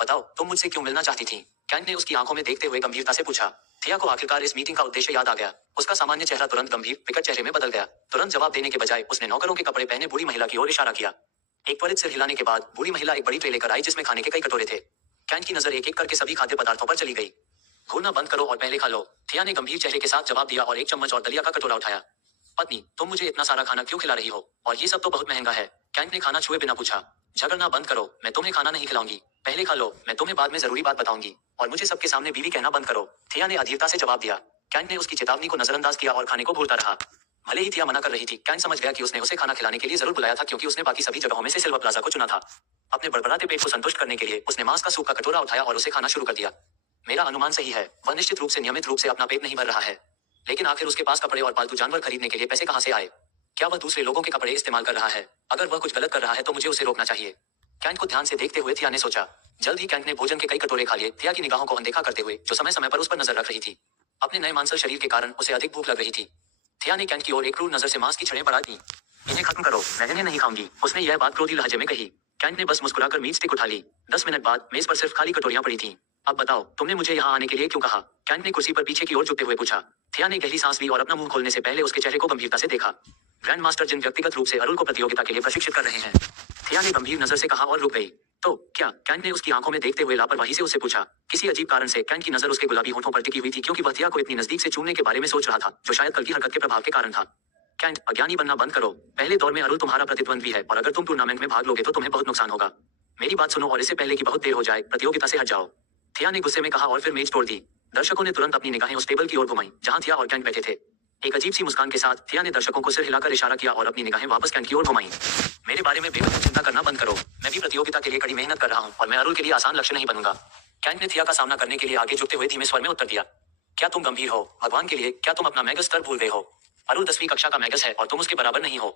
बताओ, तुम मुझसे क्यों मिलना चाहती थी? कैंट ने उसकी आंखों में देखते हुए गंभीरता से पूछा। थिया को आखिरकार इस मीटिंग का उद्देश्य याद आ गया। उसका सामान्य चेहरा तुरंत गंभीर विकट चेहरे में बदल गया। तुरंत जवाब देने के बजाय उसने नौकरों के कपड़े पहने बूढ़ी महिला की ओर इशारा किया। एक त्वरित सिर हिलाने के बाद बूढ़ी महिला एक बड़ी ट्रे लेकर आई जिसमें खाने के कई कटोरे थे। कैंट की नजर एक एक करके सभी खाद्य पदार्थों पर चली गई। घूरना बंद करो और पहले खा लो, थिया ने गंभीर चेहरे के साथ जवाब दिया और एक चम्मच और दलिया का कटोरा उठाया। पत्नी, तुम मुझे इतना सारा खाना क्यों खिला रही हो? और ये सब तो बहुत महंगा है। कैंट ने खाना छुए बिना पूछा। झगड़ना बंद करो, मैं तुम्हें खाना नहीं खिलाऊंगी। पहले खा लो, मैं तुम्हें बाद में जरूरी बात बताऊंगी। और मुझे सबके सामने बीवी कहना बंद करो, थिया ने अधीरता से जवाब दिया। कैंट ने उसकी चेतावनी को नजरअंदाज किया और खाने को घूरता रहा। भले ही थिया मना कर रही थी, कैंट समझ गया कि उसने उसे खाना खिलाने के लिए जरूर बुलाया था क्योंकि उसने बाकी सभी जगहों में से सिल्वर प्लाजा को चुना था। अपने बड़बड़ाते पेट को संतुष्ट करने के लिए उसने मांस का सूप का कटोरा उठाया और उसे खाना शुरू कर दिया। मेरा अनुमान सही है, वह निश्चित रूप से नियमित रूप से अपना पेट नहीं भर रहा है। लेकिन आखिर उसके पास कपड़े और पालतू जानवर खरीदने के लिए पैसे कहां से आए? क्या वह दूसरे लोगों के कपड़े इस्तेमाल कर रहा है? अगर वह कुछ गलत कर रहा है तो मुझे उसे रोकना चाहिए। कैंट को ध्यान से देखते हुए थिया ने सोचा। जल्द ही कैंट ने भोजन के कई कटोरे खा लिए, थिया की निगाहों को अनदेखा करते हुए जो समय समय पर उस पर नजर रख रही थी। अपने नए मांसल शरीर के कारण उसे अधिक भूख लग रही थी। थिया ने कैंट की ओर एक क्रूर नजर से मांस की छड़ें बढ़ा दी। इन्हें खत्म करो, मैं इन्हें नहीं खाऊंगी। उसने यह बात क्रोधी लहजे में कही। कैंट ने बस मुस्कुराकर मीट स्टिक उठा ली। 10 मिनट बाद मेज पर सिर्फ खाली कटोरियां पड़ी थीं। अब बताओ, तुमने मुझे यहाँ आने के लिए क्यों कहा? कैंट ने कुर्सी पर पीछे की ओर झुकते हुए पूछा। थिया ने गहरी सांस ली और अपना मुंह खोलने से पहले उसके चेहरे को गंभीरता से देखा। ग्रैंड मास्टर जिन व्यक्तिगत रूप से अरुल को प्रतियोगिता के लिए प्रशिक्षित कर रहे हैं। थिया ने गंभीर नजर से कहा और रुक गई। तो क्या? कैंट ने उसकी आंखों में देखते हुए लापरवाही से उससे पूछा। किसी अजीब कारण से कैंट की नजर उसके गुलाबी होठों पर टिकी हुई थी क्योंकि वह थिया को इतनी नजदीक से चूमने के बारे में सोच रहा था जो शायद कल की हरकत के प्रभाव के कारण था। कैंट, अज्ञानी बनना बंद करो। पहले दौर में अरुल तुम्हारा प्रतिद्वंद्वी है और अगर तुम टूर्नामेंट में भाग लोगे तो तुम्हें बहुत नुकसान होगा। मेरी बात सुनो और इससे पहले कि बहुत देर हो जाए प्रतियोगिता से हट जाओ, थिया ने गुस्से में कहा और फिर मेज तोड़ दी। दर्शकों ने तुरंत अपनी निगाहें उस टेबल की ओर घुमाई जहां थिया और कैंट बैठे थे। एक अजीब सी मुस्कान के साथ थिया ने दर्शकों को सिर हिलाकर इशारा किया और अपनी निगाहें वापस कैंट की ओर घुमाई। मेरे बारे में बेवजह चिंता करना बंद करो। मैं भी प्रतियोगिता के लिए कड़ी मेहनत कर रहा हूँ और मैं अरुल के लिए आसान लक्ष्य नहीं बनूंगा। कैंट ने थिया का सामना करने के लिए आगे झुकते हुए धीमे स्वर में उत्तर दिया। क्या तुम गंभीर हो? भगवान के लिए, क्या तुम अपना मैगस स्तर भूल गए हो? अरुल 10वीं कक्षा का मैगस है और तुम उसके बराबर नहीं हो,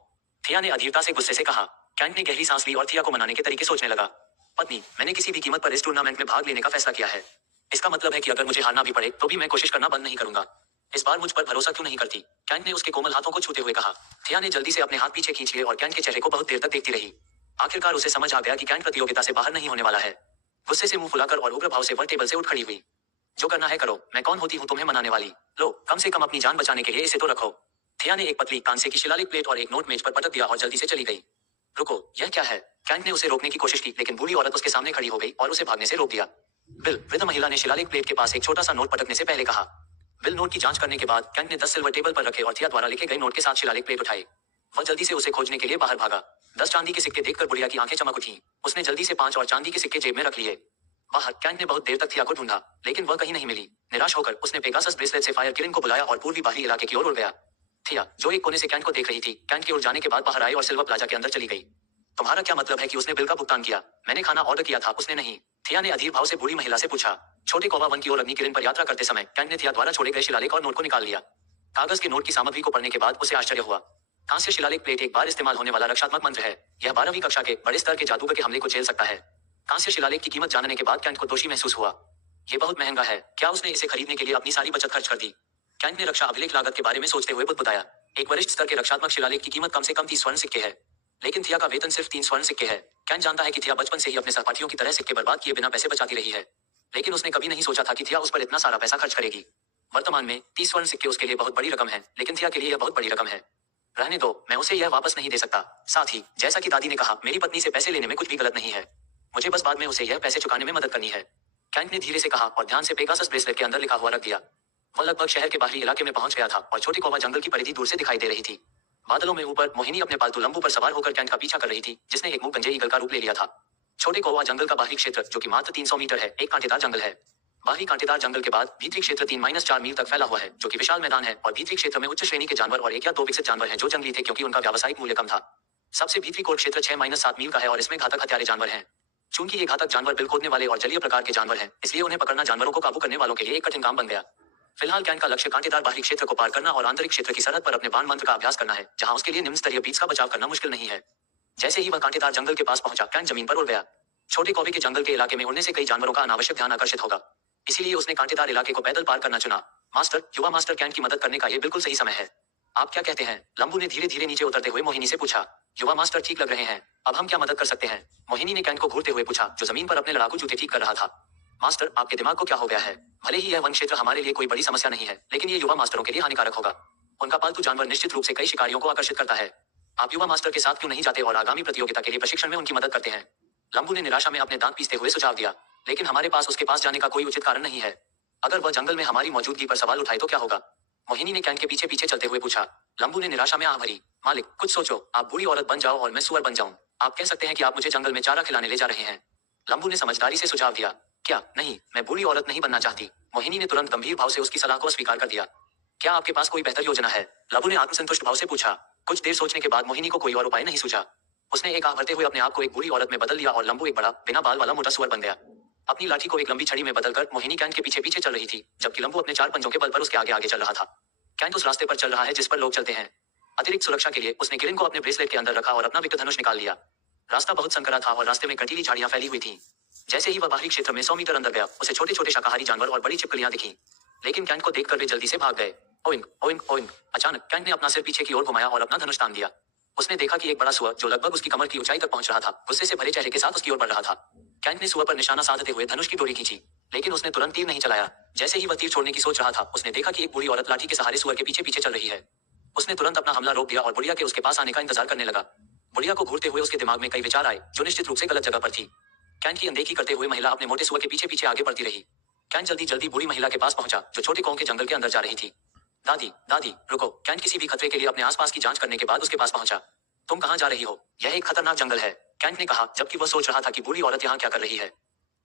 थिया ने अधीरता से गुस्से से कहा। कैंट ने गहरी सांस ली और थिया को मनाने के तरीके सोचने लगा। पत्नी, मैंने किसी भी कीमत पर इस टूर्नामेंट में भाग लेने का फैसला किया है। इसका मतलब है कि अगर मुझे हारना भी पड़े तो भी मैं कोशिश करना बंद नहीं करूंगा। इस बार मुझ पर भरोसा क्यों नहीं करती? कैंट ने उसके कोमल हाथों को छूते हुए कहा। थिया ने जल्दी से अपने हाथ पीछे खींच लिए और कैंट के चेहरे को बहुत देर तक देखती रही। आखिरकार उसे समझ आ गया कि कैंट प्रतियोगिता से बाहर नहीं होने वाला है। गुस्से से मुंह फुलाकर और उग्र भाव से वह टेबल से उठ खड़ी हुई। जो करना है करो, मैं कौन होती हूँ तुम्हें मनाने वाली? लो, कम से कम अपनी जान बचाने के लिए इसे तो रखो। थिया ने एक पतली कांसे की शिलालेख प्लेट और एक नोट मेज पर पटक दिया और जल्दी से चली गई। रुको, यह क्या है? कैंट ने उसे रोकने की कोशिश की लेकिन बूढ़ी औरत उसके सामने खड़ी हो गई और उसे भागने से रोक दिया। बिल, वृद्ध महिला ने शिलालेख प्लेट के पास एक छोटा सा नोट पटकने से पहले कहा। बिल नोट की जांच करने के बाद कैंट ने 10 सिल्वर टेबल पर रखे और थिया द्वारा लिखे गए नोट के साथ शिलालेख प्लेट उठाए। वह जल्दी से उसे खोजने के लिए बाहर भागा। 10 चांदी के सिक्के देखकर बुढ़िया की आंखें चमक उठी। उसने जल्दी से 5 और चांदी के सिक्के जेब में रख लिए। बाहर कैंट ने बहुत देर तक थिया को ढूंढा लेकिन वह कहीं नहीं मिली। निराश होकर उसने पेगासस ब्रेसलेट से फायर किलिंग को बुलाया और पूर्वी बाहरी इलाके की ओर उड़ गया। थिया, जो एक कोने से कैंट को देख रही थी, कैंट के उड़ जाने के बाद बाहर आई और सिल्वर प्लाजा के अंदर चली गई। तुम्हारा क्या मतलब है कि उसने बिल का भुगतान किया? मैंने खाना ऑर्डर किया था, उसने नहीं, थिया ने अधीर भाव से बूढ़ी महिला से पूछा। छोटे कौवा वन की ओर अग्नि किरण पर यात्रा करते समय कैंट ने थिया द्वारा छोड़े गए शिलालेख और नोट को निकाल लिया। कागज के नोट की सामग्री को पढ़ने के बाद उसे आश्चर्य हुआ। कांस्य शिलालेख प्लेट एक बार इस्तेमाल होने वाला रक्षात्मक मंत्र है। यह 12वीं कक्षा के बड़े स्तर के जादूगर के हमले को झेल सकता है। कांस्य शिलालेख की कीमत जानने के बाद कैंट को दोषी महसूस हुआ। ये बहुत महंगा है, क्या उसने इसे खरीदने के लिए अपनी सारी बचत खर्च कर दी? कैंट ने रक्षा अभिलेख लागत के बारे में सोचते हुए बुदबुदाया। एक वरिष्ठ स्तर के रक्षात्मक शिलालेख की कीमत कम से कम 30 स्वर्ण सिक्के है, लेकिन थिया का वेतन सिर्फ 3 स्वर्ण सिक्के है। कैंट जानता है कि थिया बचपन से ही अपने सहपाठियों की तरह सिक्के बर्बाद किए बिना पैसे बचाती रही है, लेकिन उसने कभी नहीं सोचा था कि थिया उस पर इतना सारा पैसा खर्च करेगी। वर्तमान में 30 स्वर्ण सिक्के उसके लिए बहुत बड़ी रकम है, लेकिन थिया के लिए यह बहुत बड़ी रकम है। रहने दो, मैं उसे यह वापस नहीं दे सकता। साथ ही जैसा कि दादी ने कहा, मेरी पत्नी से पैसे लेने में कुछ भी गलत नहीं है। मुझे बस बाद में उसे यह पैसे चुकाने में मदद करनी है, कैंट ने धीरे से कहा और ध्यान से पेगासस ब्रेसलेट के अंदर लिखा हुआ रख दिया। वह लगभग शहर के बाहरी इलाके में पहुंच गया था और छोटी कौवा जंगल की परिधि दूर से दिखाई दे रही थी। बादलों में ऊपर मोहिनी अपने पालतू लंबू पर सवार होकर कैंट का पीछा कर रही थी, जिसने एक मुंह गंजे ईगल का रूप ले लिया था। छोटे कौवा जंगल का बाहरी क्षेत्र, जो कि मात्र 300 मीटर है, एक कांटेदार जंगल है। बाहरी कांटेदार जंगल के बाद भीतरी क्षेत्र 3-4 मील तक फैला हुआ है, जो कि विशाल मैदान है, और भीतरी क्षेत्र में उच्च श्रेणी के जानवर और 1 या 2 विकसित जानवर हैं जो जंगली थे क्योंकि उनका व्यावसायिक मूल्य कम था। सबसे भीतरी कोर क्षेत्र 6-7 मील का है और इसमें घातक हत्यारे जानवर हैं। चूंकि ये घातक जानवर बिल खोदने वाले और जलीय प्रकार के जानवर हैं, इसलिए उन्हें पकड़ना जानवरों को काबू करने वालों के लिए एक कठिन काम बन गया। फिलहाल कैंट का लक्ष्य कांटेदार बाहरी क्षेत्र को पार करना और आंतरिक क्षेत्र की सरहद पर अपने बाण मंत्र का अभ्यास करना है, जहां उसके लिए निम्न स्तरीय बीट्स का बचाव करना मुश्किल नहीं है। जैसे ही वह कांटेदार जंगल के पास पहुंचा, कैंट जमीन पर उड़ गया। छोटे कौवे के जंगल के इलाके में उड़ने से कई जानवरों का अनावश्यक ध्यान आकर्षित होगा, इसीलिए उसने कांटेदार इलाके को पैदल पार करना चुना। मास्टर, युवा मास्टर कैंट की मदद करने का ये बिल्कुल सही समय है। आप क्या कहते हैं? लंबू ने धीरे धीरे नीचे उतरते हुए मोहिनी से पूछा। युवा मास्टर ठीक लग रहे हैं, अब हम क्या मदद कर सकते हैं? मोहिनी ने कैंट को घूरते हुए पूछा, जो जमीन पर अपने लड़ाकू जूते ठीक कर रहा था। मास्टर, आपके दिमाग को क्या हो गया है? भले ही यह वन क्षेत्र हमारे लिए कोई बड़ी समस्या नहीं है, लेकिन ये युवा मास्टरों के लिए हानिकारक होगा। उनका पालतू जानवर निश्चित रूप से कई शिकारियों को आकर्षित करता है। आप युवा मास्टर के साथ क्यों नहीं जाते और आगामी प्रतियोगिता के लिए प्रशिक्षण में उनकी मदद करते हैं? लंबू ने निराशा में अपने दांत पीसते हुए सुझाव दिया। लेकिन हमारे पास उसके पास जाने का कोई उचित कारण नहीं है। अगर वह जंगल में हमारी मौजूदगी पर सवाल उठाए तो क्या होगा? मोहिनी ने कैंट के पीछे पीछे चलते हुए पूछा। लंबू ने निराशा में आह भरी। मालिक, कुछ सोचो। आप बूढ़ी औरत बन जाओ और मैं सुअर बन जाऊं। आप कह सकते हैं कि आप मुझे जंगल में चारा खिलाने ले जा रहे हैं। लंबू ने समझदारी से सुझाव दिया। क्या नहीं, मैं बूढ़ी औरत नहीं बनना चाहती। मोहिनी ने तुरंत गंभीर भाव से उसकी सलाह को अस्वीकार कर दिया। क्या आपके पास कोई बेहतर योजना है? लंबू ने आत्मसंतुष्ट भाव से पूछा। कुछ देर सोचने के बाद मोहिनी को कोई और उपाय नहीं सूझा। उसने एक आह भरते हुए अपने आप को एक बूढ़ी औरत में बदल लिया और लंबू एक बड़ा बिना बाल वाला मोटा सुअर बन गया। अपनी लाठी को एक लंबी छड़ी में बदलकर मोहिनी कैंट के पीछे पीछे चल रही थी, जबकि लंबू अपने चार पंजों के बल पर उसके आगे आगे चल रहा था। कैंट उस रास्ते पर चल रहा है जिस पर लोग चलते हैं। अतिरिक्त सुरक्षा के लिए उसने किरिन को अपने ब्रेसलेट के अंदर रखा और अपना विकट धनुष निकाल लिया। रास्ता बहुत संकरा था और रास्ते में कटीली झाड़ियां फैली हुई थीं। जैसे ही वह बाहरी क्षेत्र में 100 मीटर अंदर गया, उसे छोटे छोटे शाकाहारी जानवर और बड़ी छिपकलियां दिखीं। लेकिन कैंट को देखकर वे जल्दी से भाग गए। Owing owing owing. अचानक कैंट ने अपना सिर पीछे की ओर घुमाया और अपना धनुष तान दिया। उसने देखा कि एक बड़ा सुअर जो लगभग उसकी कमर की ऊंचाई तक पहुंच रहा था, गुस्से से भरे चेहरे के साथ उसकी ओर बढ़ रहा था। कैंट ने सुअर पर निशाना साधते हुए धनुष की डोरी खींची, लेकिन उसने तुरंत तीर नहीं चलाया। जैसे ही वह तीर छोड़ने की सोच रहा था, उसने देखा कि एक बूढ़ी औरत लाठी के सहारे सुअर के पीछे पीछे चल रही है। उसने तुरंत अपना हमला रोक दिया और बुढ़िया के उसके पास आने का इंतजार करने लगा। बुढ़िया को घूरते हुए उसके दिमाग में कई विचार आए, जो निश्चित रूप से गलत जगह पर थी। कैंट की अनदेखी करते हुए महिला अपने मोटे सुअर के पीछे पीछे आगे बढ़ती रही। कैंट जल्दी जल्दी बूढ़ी महिला के पास पहुंचा, जो छोटे कौं के जंगल के अंदर जा रही थी। दादी, दादी, रुको। कैंट किसी भी खतरे के लिए अपने आसपास की जांच करने के बाद उसके पास पहुंचा। तुम कहां जा रही हो? यह एक खतरनाक जंगल है, कैंट ने कहा, जबकि वह सोच रहा था कि बूढ़ी औरत यहाँ क्या कर रही है।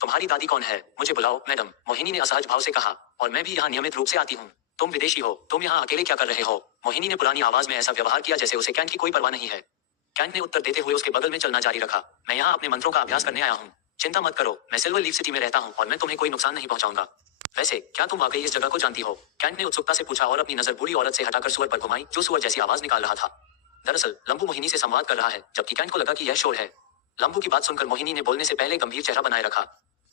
तुम्हारी दादी कौन है? मुझे बुलाओ मैडम, मोहिनी ने असहज भाव से कहा। और मैं भी यहाँ नियमित रूप से आती हूँ। तुम विदेशी हो, तुम यहाँ अकेले क्या कर रहे हो? मोहिनी ने पुरानी आवाज में ऐसा व्यवहार किया जैसे उसे कैंट की कोई परवाह नहीं है। कैंट ने उत्तर देते हुए उसके बगल में चलना जारी रखा। मैं यहाँ अपने मंत्रों का अभ्यास करने आया हूँ। चिंता मत करो, मैं सिल्वर लीफ सिटी में रहता हूँ और मैं तुम्हें कोई नुकसान नहीं पहुंचाऊंगा। वैसे क्या तुम वाकई इस जगह को जानती हो? कैंट ने उत्सुकता से पूछा और अपनी नजर बूढ़ी औरत से हटाकर सुअर पर घुमाई, जो सुअर जैसी आवाज निकाल रहा था। दरअसल लंबू मोहिनी से संवाद कर रहा है, जबकि कैंट को लगा कि यह शोर है। लंबू की बात सुनकर मोहिनी ने बोलने से पहले गंभीर चेहरा बनाए रखा।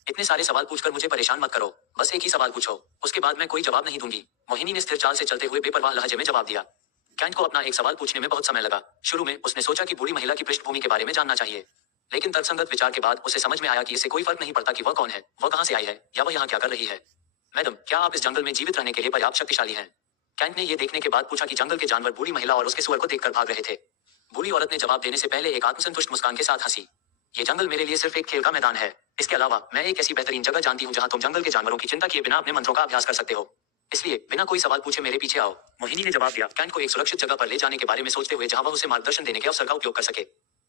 इतने सारे सवाल पूछकर मुझे परेशान मत करो, बस एक ही सवाल पूछो, उसके बाद मैं कोई जवाब नहीं दूंगी। मोहिनी ने स्थिर चाल से चलते हुए बेपरवाह लहजे में जवाब दिया। कैंट को अपना एक सवाल पूछने में बहुत समय लगा। शुरू में उसने सोचा कि बूढ़ी महिला की पृष्ठभूमि के बारे में जानना चाहिए, लेकिन तर्कसंगत विचार के बाद उसे समझ में आया कि इससे कोई फर्क नहीं पड़ता कि वह कौन है, वह कहां से आई है, या वह यहाँ क्या कर रही है। मैडम, क्या आप इस जंगल में जीवित रहने के लिए पर्याप्त शक्तिशाली हैं? कैंट ने यह देखने के बाद पूछा कि जंगल के जानवर बूढ़ी महिला और उसके सुअर को देखकर भाग रहे थे। बूढ़ी औरत ने जवाब देने से पहले एक आत्मसंतुष्ट मुस्कान के साथ हंसी। ये जंगल मेरे लिए सिर्फ एक खेल का मैदान है। इसके अलावा मैं एक ऐसी बेहतरीन जगह जानती हूँ जहाँ तुम जंगल के जानवरों की चिंता किए बिना अपने मंत्रों का अभ्यास कर सकते हो। इसलिए बिना कोई सवाल पूछे मेरे पीछे आओ। मोहिनी ने जवाब दिया, कैंट को एक सुरक्षित जगह पर ले जाने के बारे में सोचते हुए, जहाँ वह उसे मार्गदर्शन देने के अवसर का उपयोग कर सके।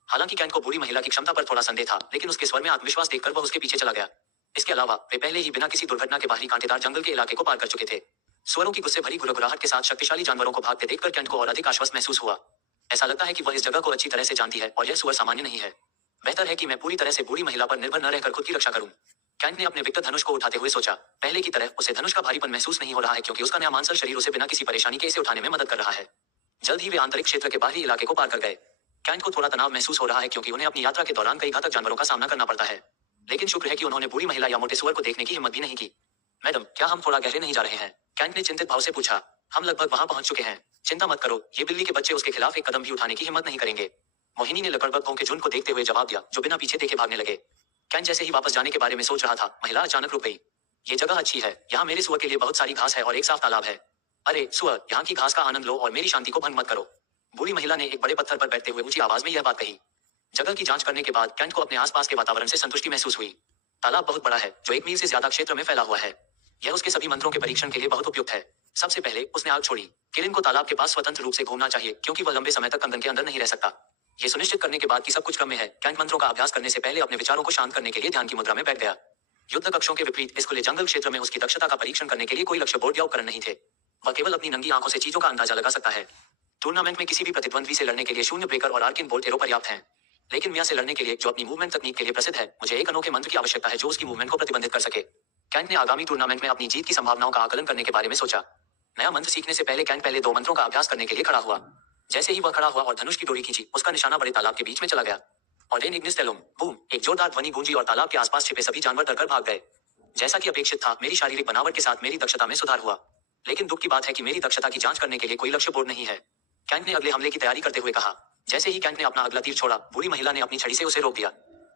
हालांकि कैंट को बूढ़ी महिला की क्षमता पर थोड़ा संदेह था, लेकिन उसके स्वर में आत्मविश्वास देखकर वह उसके पीछे चला गया। इसके अलावा वे पहले ही बिना किसी दुर्घटना के बाहरी कांटेदार जंगल के इलाके को पार कर चुके थे। स्वरों की गुस्से भरी घुरघुराहट के साथ शक्तिशाली जानवरों को भागते देखकर कैंट को और अधिक आश्वस्त महसूस हुआ। ऐसा लगता है कि वह इस जगह को अच्छी तरह से जानती है और यह सुअर सामान्य नहीं है। बेहतर है कि मैं पूरी तरह से बूढ़ी महिला पर निर्भर न रहकर खुद की रक्षा करूं। कैंट ने अपने विकट धनुष को उठाते हुए सोचा। पहले की तरह उसे धनुष का भारीपन महसूस नहीं हो रहा है, क्योंकि उसका नया मांसल शरीर उसे बिना किसी परेशानी के इसे उठाने में मदद कर रहा है। जल्द ही वे आंतरिक क्षेत्र के बाहरी इलाके को पार कर गए। कैंट को थोड़ा तनाव महसूस हो रहा है, क्योंकि उन्हें अपनी यात्रा के दौरान कई घातक जानवरों का सामना करना पड़ता है। लेकिन शुक्र है कि उन्होंने बूढ़ी महिला या मोटे सुअर को देखने की हिम्मत भी नहीं की। मैडम, क्या हम थोड़ा गहरे नहीं जा रहे हैं? कैंट ने चिंतित भाव से पूछा। हम लगभग वहां पहुंच चुके हैं, चिंता मत करो, ये बिल्ली के बच्चे उसके खिलाफ एक कदम भी उठाने की हिम्मत नहीं करेंगे। मोहिनी ने लकड़बग्घों के झुंड को देखते हुए जवाब दिया, जो बिना पीछे देखे भागने लगे। कैंट जैसे ही वापस जाने के बारे में सोच रहा था, महिला अचानक रुक गई। ये जगह अच्छी है, यहाँ मेरे सुअर के लिए बहुत सारी घास है और एक साफ तालाब है। अरे सुअर, यहाँ की घास का आनंद लो और मेरी शांति को भंग मत करो। बूढ़ी महिला ने एक बड़े पत्थर पर बैठते हुए ऊंची आवाज में यह बात कही। जगह की जांच करने के बाद कैंट को अपने आसपास के वातावरण से संतुष्टि महसूस हुई। तालाब बहुत बड़ा है, जो 1 मील से ज्यादा क्षेत्र में फैला हुआ है। यह उसके सभी मंत्रों के परीक्षण के लिए बहुत उपयुक्त है। सबसे पहले उसने आग छोड़ी। किरिन को तालाब के पास स्वतंत्र रूप से घूमना चाहिए, क्योंकि वह लंबे समय तक कंदन के अंदर नहीं रह सकता। ये सुनिश्चित करने के बाद कि सब कुछ क्रम में है, कैंट मंत्रों का अभ्यास करने से पहले अपने विचारों को शांत करने के लिए ध्यान की मुद्रा में बैठ गया। युद्ध कक्षों के विपरीत इस खुले जंगल क्षेत्र में उसकी दक्षता का परीक्षण करने के लिए कोई लक्ष्य बोर्ड या उपकरण नहीं थे। वह केवल अपनी नंगी आंखों से चीजों का अंदाजा लगा सकता है। टूर्नामेंट में किसी भी प्रतिद्वंद्वी से लड़ने के लिए शून्य ब्रेकर और आर्किन बोल्ट एरो पर्याप्त हैं। लेकिन मिया से लड़ने के लिए, जो अपनी मूवमेंट तकनीक के लिए प्रसिद्ध है, मुझे एक अनोखे मंत्र की आवश्यकता है जो उसकी मूवमेंट को प्रतिबंधित कर सके। कैंट ने आगामी टूर्नामेंट में अपनी जीत की संभावनाओं का आकलन करने के बारे में सोचा। नया मंत्र सीखने से पहले कैंट पहले 2 मंत्रों का अभ्यास करने के लिए खड़ा हुआ। जैसे ही वह खड़ा हुआ और धनुष की डोरी खींची, उसका निशाना बड़े तालाब के बीच में चला गया। और रेन इग्निस टेलुम, बूम, एक जोरदार ध्वनि गूंजी और तालाब के आसपास छिपे सभी जानवर डरकर भाग गए। जैसा कि अपेक्षित था, मेरी शारीरिक बनावट के साथ मेरी दक्षता में सुधार हुआ। लेकिन दुख की बात है कि मेरी दक्षता की जांच करने के लिए कोई लक्ष्य बोर्ड नहीं है। कैंट ने अगले हमले की तैयारी करते हुए कहा। जैसे ही कैंट ने अपना अगला तीर छोड़ा, बूढ़ी महिला ने अपनी छड़ी से उसे रोक दिया।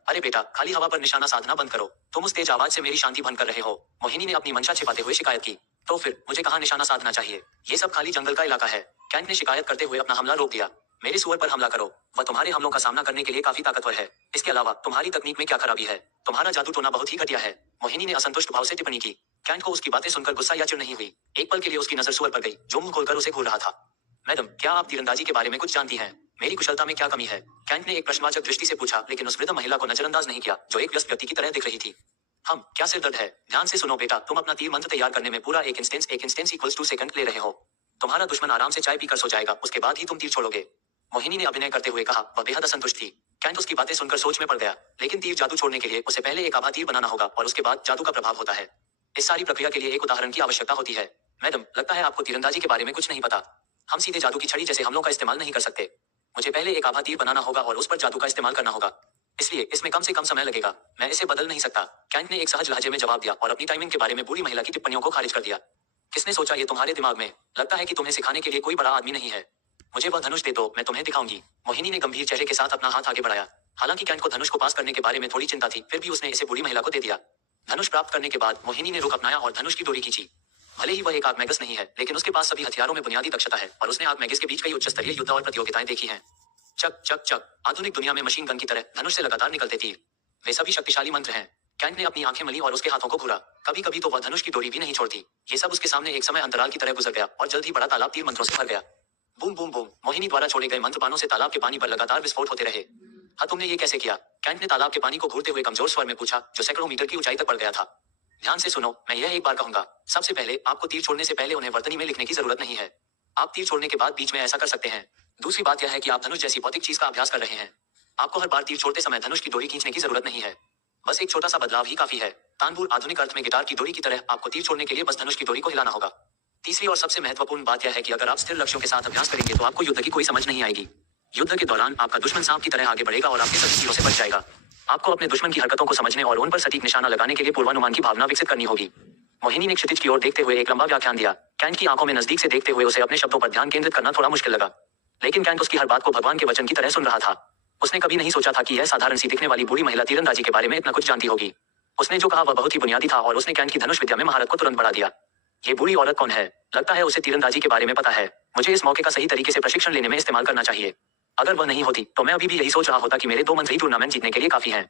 अरे बेटा, खाली हवा पर निशाना साधना बंद करो। तुम उस तेज आवाज से मेरी शांति भंग कर रहे हो। मोहिनी ने अपनी मंशा छिपाते हुए शिकायत की। तो फिर मुझे कहाँ निशाना साधना चाहिए? ये सब खाली जंगल का इलाका है। कैंट ने शिकायत करते हुए अपना हमला रोक दिया। मेरे सुअर पर हमला करो। वह तुम्हारे हमलों का सामना करने के लिए काफी ताकतवर है। इसके अलावा तुम्हारी तकनीक में क्या खराबी है? तुम्हारा जादू टोना बहुत ही घटिया है। मोहिनी ने असंतुष्ट भाव से टिप्पणी की। कैंट को उसकी बातें सुनकर गुस्सा या चिढ़ नहीं हुई। एक पल के लिए उसकी नजर सुअर पर गई, जो मुंह खोलकर उसे घूर रहा था। मैडम, क्या आप तीरंदाजी के बारे में कुछ जानती हैं? मेरी कुशलता में क्या कमी है? कैंट ने एक प्रश्नवाचक दृष्टि से पूछा, लेकिन उस वृद्ध महिला को नजरअंदाज नहीं किया, जो एक व्यस्त व्यक्ति की तरह दिख रही थी। हम क्या सिर दर्द है? ध्यान से सुनो बेटा, तुम अपना तीर मंत्र तैयार करने में पूरा एक इंस्टेंस इक्वल्स 2 सेकंड ले रहे हो। तुम्हारा दुश्मन आराम से चाय पीकर सो जाएगा, उसके बाद ही तुम तीर छोड़ोगे। मोहिनी ने अभिनय करते हुए कहा। वह बेहद असंतुष्ट थी। कैंट उसकी बातें सुनकर सोच में पड़ गया। लेकिन तीर जादू छोड़ने के लिए उसे पहले एक आभा तीर बनाना होगा और उसके बाद जादू का प्रभाव होता है। इस सारी प्रक्रिया के लिए एक उदाहरण की आवश्यकता होती है। मैडम, लगता है आपको तीरंदाजी के बारे में कुछ नहीं पता। हम सीधे जादू की छड़ी जैसे हमलों का इस्तेमाल नहीं कर सकते। मुझे पहले एक आभा तीर बनाना होगा और उस पर जादू का इस्तेमाल करना होगा। इसलिए इसमें कम से कम समय लगेगा। मैं इसे बदल नहीं सकता। कैंट ने एक सहज लहजे में जवाब दिया और अपनी टाइमिंग के बारे में बूढ़ी महिला की टिप्पणियों को खारिज कर दिया। किसने सोचा ये तुम्हारे दिमाग में? लगता है कि तुम्हें सिखाने के लिए कोई बड़ा आदमी नहीं है। मुझे वह धनुष दे दो, मैं तुम्हें दिखाऊंगी। मोहिनी ने गंभीर चेहरे के साथ अपना हाथ आगे बढ़ाया। हालांकि कैंट को धनुष को पास करने के बारे में थोड़ी चिंता थी, फिर भी उसने इसे बूढ़ी महिला को दे दिया। धनुष प्राप्त करने के बाद मोहिनी ने रुख अपनाया और धनुष की डोरी खींची। भले ही वह एक आर्कमैगस नहीं है, लेकिन उसके पास सभी हथियारों में बुनियादी दक्षता है और उसने आर्कमैगस के बीच कई उच्च स्तरीय युद्ध और प्रतियोगिताएं देखी हैं। चक चक चक, आधुनिक दुनिया में मशीन गन की तरह धनुष से लगातार निकलते तीर, वे सभी शक्तिशाली मंत्र हैं। कैंट ने अपनी आंखें मली और उसके हाथों को घूरा। कभी कभी तो वह धनुष की डोरी भी नहीं छोड़ती। ये सब उसके सामने एक समय अंतराल की तरह गुजर गया और जल्द ही बड़ा तालाब तीर मंत्रों से भर गया। बूम बूम बूम, मोहिनी द्वारा छोड़े गए मंत्रबाणों से तालाब के पानी पर लगातार विस्फोट होते रहे। हाँ, तुमने ये कैसे किया? कैंट ने तालाब के पानी को घूरते हुए कमजोर स्वर में पूछा, जो सैकड़ों मीटर की ऊंचाई तक बढ़ गया था। ध्यान से सुनो, मैं यह एक बार कहूंगा। सबसे पहले आपको तीर छोड़ने से पहले उन्हें वर्तनी में लिखने की जरूरत नहीं है। आप तीर छोड़ने के बाद बीच में ऐसा कर सकते हैं। दूसरी बात यह है कि आप धनुष जैसी भौतिक चीज का अभ्यास कर रहे हैं। आपको हर बार तीर छोड़ते समय धनुष की डोरी खींचने की जरूरत नहीं है। बस एक छोटा सा बदलाव ही काफी है। तानपुर आधुनिक अर्थ में गिटार की डोरी की तरह आपको तीर छोड़ने के लिए बस धनुष की डोरी को हिलाना होगा। तीसरी और सबसे महत्वपूर्ण बात यह है कि अगर आप स्थिर लक्ष्यों के साथ अभ्यास करेंगे तो आपको युद्ध की कोई समझ नहीं आएगी। युद्ध के दौरान आपका दुश्मन सांप की तरह आगे बढ़ेगा और आपके सभी तीरों से बच जाएगा। आपको अपने दुश्मन की हरकतों को समझने और उन पर सटीक निशाना लगाने के लिए पूर्वानुमान की भावना विकसित करनी होगी। मोहिनी ने क्षितिज की ओर देखते हुए एक लंबा व्याख्यान दिया। कैंट की आंखों में नजदीक से देखते हुए उसे अपने शब्दों पर ध्यान केंद्रित करना थोड़ा मुश्किल लगा, लेकिन कैंट उसकी हर बात को भगवान के वचन की तरह सुन रहा था। उसने कभी नहीं सोचा था कि यह साधारण सी दिखने वाली बूढ़ी महिला तीरंदाजी के बारे में इतना कुछ जानती होगी। उसने जो कहा वह बहुत ही बुनियादी था और उसने कैंट की धनुष विद्या में महारत को तुरंत बढ़ा दिया। ये बूढ़ी औरत कौन है? लगता है उसे तीरंदाजी के बारे में पता है। मुझे इस मौके का सही तरीके से प्रशिक्षण लेने में इस्तेमाल करना चाहिए। अगर वह नहीं होती तो मैं अभी भी यही सोच रहा होता कि मेरे 2 मंत्र ही टूर्नामेंट जीतने के लिए काफी हैं।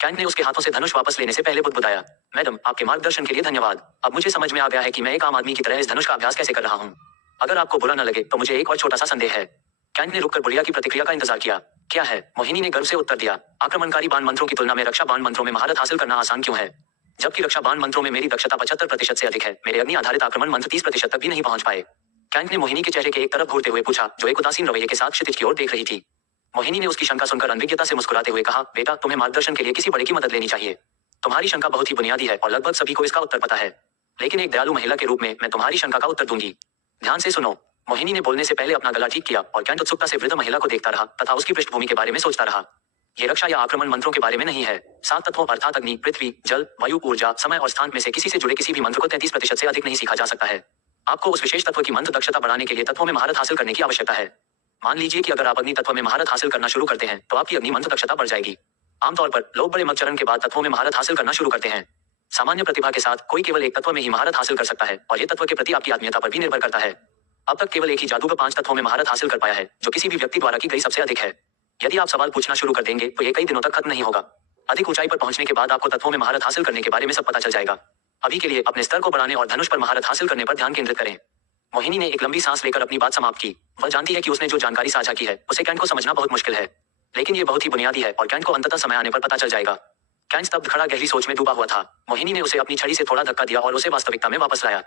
कैंट ने उसके हाथों से धनुष वापस लेने से पहले बुदबुदाया। मैडम, आपके मार्गदर्शन के लिए धन्यवाद। अब मुझे समझ में आ गया है कि मैं एक आम आदमी की तरह इस धनुष का अभ्यास कैसे कर रहा हूँ। अगर आपको बुरा न लगे तो मुझे एक और छोटा सा संदेह है। कैंट ने रुककर बुढ़िया की प्रतिक्रिया का इंतजार किया। क्या है? मोहिनी ने गर्व से उत्तर दिया। आक्रमणकारी बाण मंत्रों की तुलना में रक्षा बाण मंत्रों में महारत हासिल करना आसान क्यों है? जबकि रक्षा बाण मंत्रों में मेरी दक्षता 75% से अधिक है। मेरे अग्नि आधारित आक्रमण मंत्र 30% तक भी नहीं पहुंच पाए। कैंट ने मोहिनी के चेहरे के एक तरफ घूरते हुए पूछा, जो एक उदासीन रवैये के साथ क्षितिज की ओर देख रही थी। मोहिनी ने उसकी शंका सुनकर अनभिज्ञता से मुस्कुराते हुए कहा, बेटा, तुम्हें मार्गदर्शन के लिए किसी बड़े की मदद लेनी चाहिए। तुम्हारी शंका बहुत ही बुनियादी है और लगभग सभी को इसका उत्तर पता है, लेकिन एक दयालु महिला के रूप में मैं तुम्हारी शंका का उत्तर दूंगी। ध्यान से सुनो। मोहिनी ने बोलने से पहले अपना गला ठीक किया और कैंट उत्सुकता से वृद्ध महिला को देखता रहा तथा उसकी पृष्ठभूमि के बारे में सोचता रहा। ये रक्षा या आक्रमण मंत्रों के बारे में नहीं है। 7 तत्वों अर्थात अग्नि, पृथ्वी, जल, वायु, ऊर्जा, समय और स्थान में से किसी से जुड़े किसी भी मंत्र को 33% से अधिक नहीं सीखा जा सकता है। आपको उस विशेष तत्व की मंत्र दक्षता बढ़ाने के लिए तत्वों में महारत हासिल करने की आवश्यकता है। मान लीजिए कि अगर आप अग्नि तत्व में महारत हासिल करना शुरू करते हैं तो आपकी अग्नि मंत्र दक्षता बढ़ जाएगी। आमतौर पर लोग बड़े मग चरण के बाद तत्वों में महारत हासिल करना शुरू करते हैं। सामान्य प्रतिभा के साथ कोई केवल एक तत्व में ही महारत हासिल कर सकता है और ये तत्व के प्रति आपकी आत्मीयता पर भी निर्भर करता है। अब तक केवल एक ही जादूगर 5 तत्वों में महारत हासिल कर पाया है, जो किसी भी व्यक्ति द्वारा की गई सबसे अधिक है। यदि आप सवाल पूछना शुरू कर देंगे तो ये कई दिनों तक खत्म नहीं होगा। अधिक ऊंचाई पर पहुंचने के बाद आपको तत्वों में महारत हासिल करने के बारे में सब पता चल जाएगा। अभी के लिए अपने स्तर को बढ़ाने और धनुष पर महारत हासिल करने पर ध्यान केंद्रित करें। मोहिनी ने एक लंबी सांस लेकर अपनी बात समाप्त की। वह जानती है कि उसने जो जानकारी साझा की है उसे कैंट को समझना बहुत मुश्किल है, लेकिन ये बहुत ही बुनियादी है और कैंट को अंततः समय आने पर पता चल जाएगा। कैंट स्तब्ध खड़ा गहरी सोच में डूबा हुआ था। मोहिनी ने उसे अपनी छड़ी से थोड़ा धक्का दिया और उसे वास्तविकता में वापस लाया।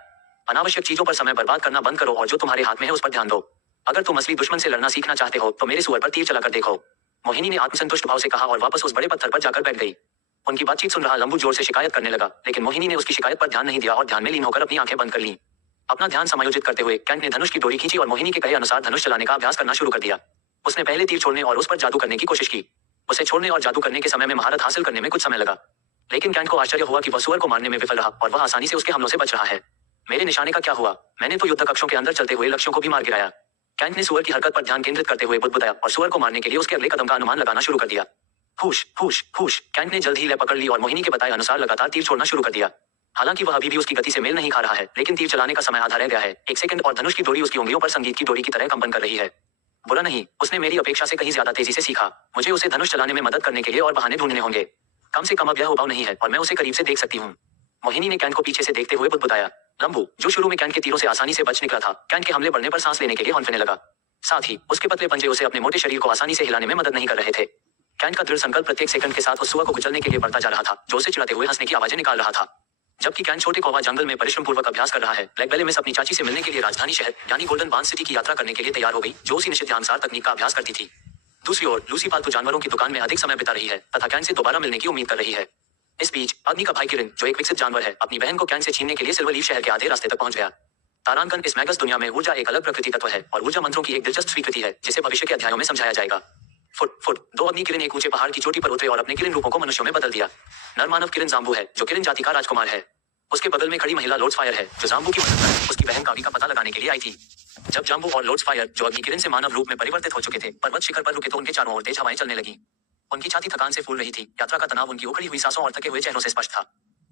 अनावश्यक चीजों पर समय बर्बाद करना बंद करो और जो तुम्हारे हाथ में है उस पर ध्यान दो। अगर तुम असली दुश्मन से लड़ना सीखना चाहते हो तो मेरे सुअर पर तीर चलाकर देखो। मोहिनी ने आत्मसंतुष्ट भाव से कहा और वापस उस बड़े पत्थर पर जाकर बैठ गई। उनकी बातचीत सुन रहा लंबू जोर से शिकायत करने लगा, लेकिन मोहिनी ने उसकी शिकायत पर ध्यान नहीं दिया और ध्यान में लीन होकर अपनी आंखें बंद कर लीं। अपना ध्यान समायोजित करते हुए कैंट ने धनुष की डोरी खींची और मोहिनी के कहे अनुसार धनुष चलाने का अभ्यास करना शुरू कर दिया। उसने पहले तीर छोड़ने और उस पर जादू करने की कोशिश की। उसे छोड़ने और जादू करने के समय में महारत हासिल करने में कुछ समय लगा, लेकिन कैंट को आश्चर्य हुआ कि वह सुअर को मारने में विफल रहा और वह आसानी से उसके हमलों से बच रहा है। मेरे निशाने का क्या हुआ? मैंने तो युद्ध कक्षों के अंदर चलते हुए लक्ष्यों को भी मार गिराया। कैंट ने सुअर की हरकत पर ध्यान केंद्रित करते हुए बुदबुदाया और सुअर को मारने के लिए उसके अगले कदम का अनुमान लगाना शुरू कर दिया। फूश फूश फूश। कैंट ने जल्द ही लय पकड़ ली और मोहिनी के बताए अनुसार लगातार तीर छोड़ना शुरू कर दिया। हालांकि वह अभी भी उसकी गति से मेल नहीं खा रहा है, लेकिन तीर चलाने का समय आधा रह गया है। एक सेकंड और धनुष की डोरी उसकी उंगलियों पर संगीत की डोरी की तरह कंपन कर रही है। बुरा नहीं, उसने मेरी अपेक्षा से कहीं ज्यादा तेजी से सीखा। मुझे उसे धनुष चलाने में मदद करने के लिए और बहाने ढूंढने होंगे। कम से कम अब यह उबाऊ नहीं है और मैं उसे करीब से देख सकती हूँ। मोहिनी ने कैंट को पीछे से देखते हुए बुदबुदाया। लंबू, जो शुरू में कैंट के तीरों से आसानी से बच निकला था, कैंट के हमले बढ़ने पर सांस लेने के लिए हौंफने लगा। साथ ही उसके पतले पंजे उसे अपने मोटे शरीर को आसानी से हिलाने में मदद नहीं कर रहे थे। कैंट का दृढ़ संकल्प प्रत्येक सेकंड के साथ उस सुअर को कुचलने के लिए बढ़ता जा रहा था, जो उसे चिढ़ाते हुए हंसने की आवाजें निकाल रहा था। जबकि कैंट छोटे कौवा जंगल में परिश्रम पूर्वक अभ्यास कर रहा है, ब्लैक बेले में अपनी चाची से मिलने के लिए राजधानी शहर यानी गोल्डन बांस सिटी की यात्रा करने के लिए तैयार हो गई, जो उसी निश्चित अनुसार तकनीक का अभ्यास करती थी। दूसरी ओर लूसी पालतू जानवरों की दुकान में अधिक समय बिता रही है तथा कैंट से दोबारा मिलने की उम्मीद कर रही है। इस बीच अग्नि का भाई किरण, जो एक विकसित जानवर है, अपनी बहन को कैंट से छीनने के लिए सिल्वर लीफ शहर के आधे रास्ते तक पहुंच गया। तारांकन, इस मैगस दुनिया में ऊर्जा एक अलग प्रकृति तत्व है और ऊर्जा मंत्रों की एक दिलचस्प स्वीकृति है, जिसे भविष्य के अध्यायों में समझाया जाएगा। फुट फुट दो अग्नि किरण एक ऊंचे पहाड़ की चोटी पर उतरे और अपने किरण रूपों को मनुष्यों में बदल दिया। नर मानव किरण जाम्बू है, जो किरण जाति का राजकुमार है। उसके बगल में खड़ी महिला लॉर्ड्स फायर है, जो जाम्बू की मदद कर उसकी बहन कावी का पता लगाने के लिए आई थी। जब जाम्बू और लॉर्ड्स फायर, जो अग्नि किरण से मानव रूप में परिवर्तित हो चुके थे, पर्वत शिखर पर रुके तो उनके चारों ओर तेज हवाएं चलने लगी। उनकी छाती थकान से फूल रही थी। यात्रा का तनाव उनकी उखड़ी हुई सांसों और थके हुए चेहरों से स्पष्ट था।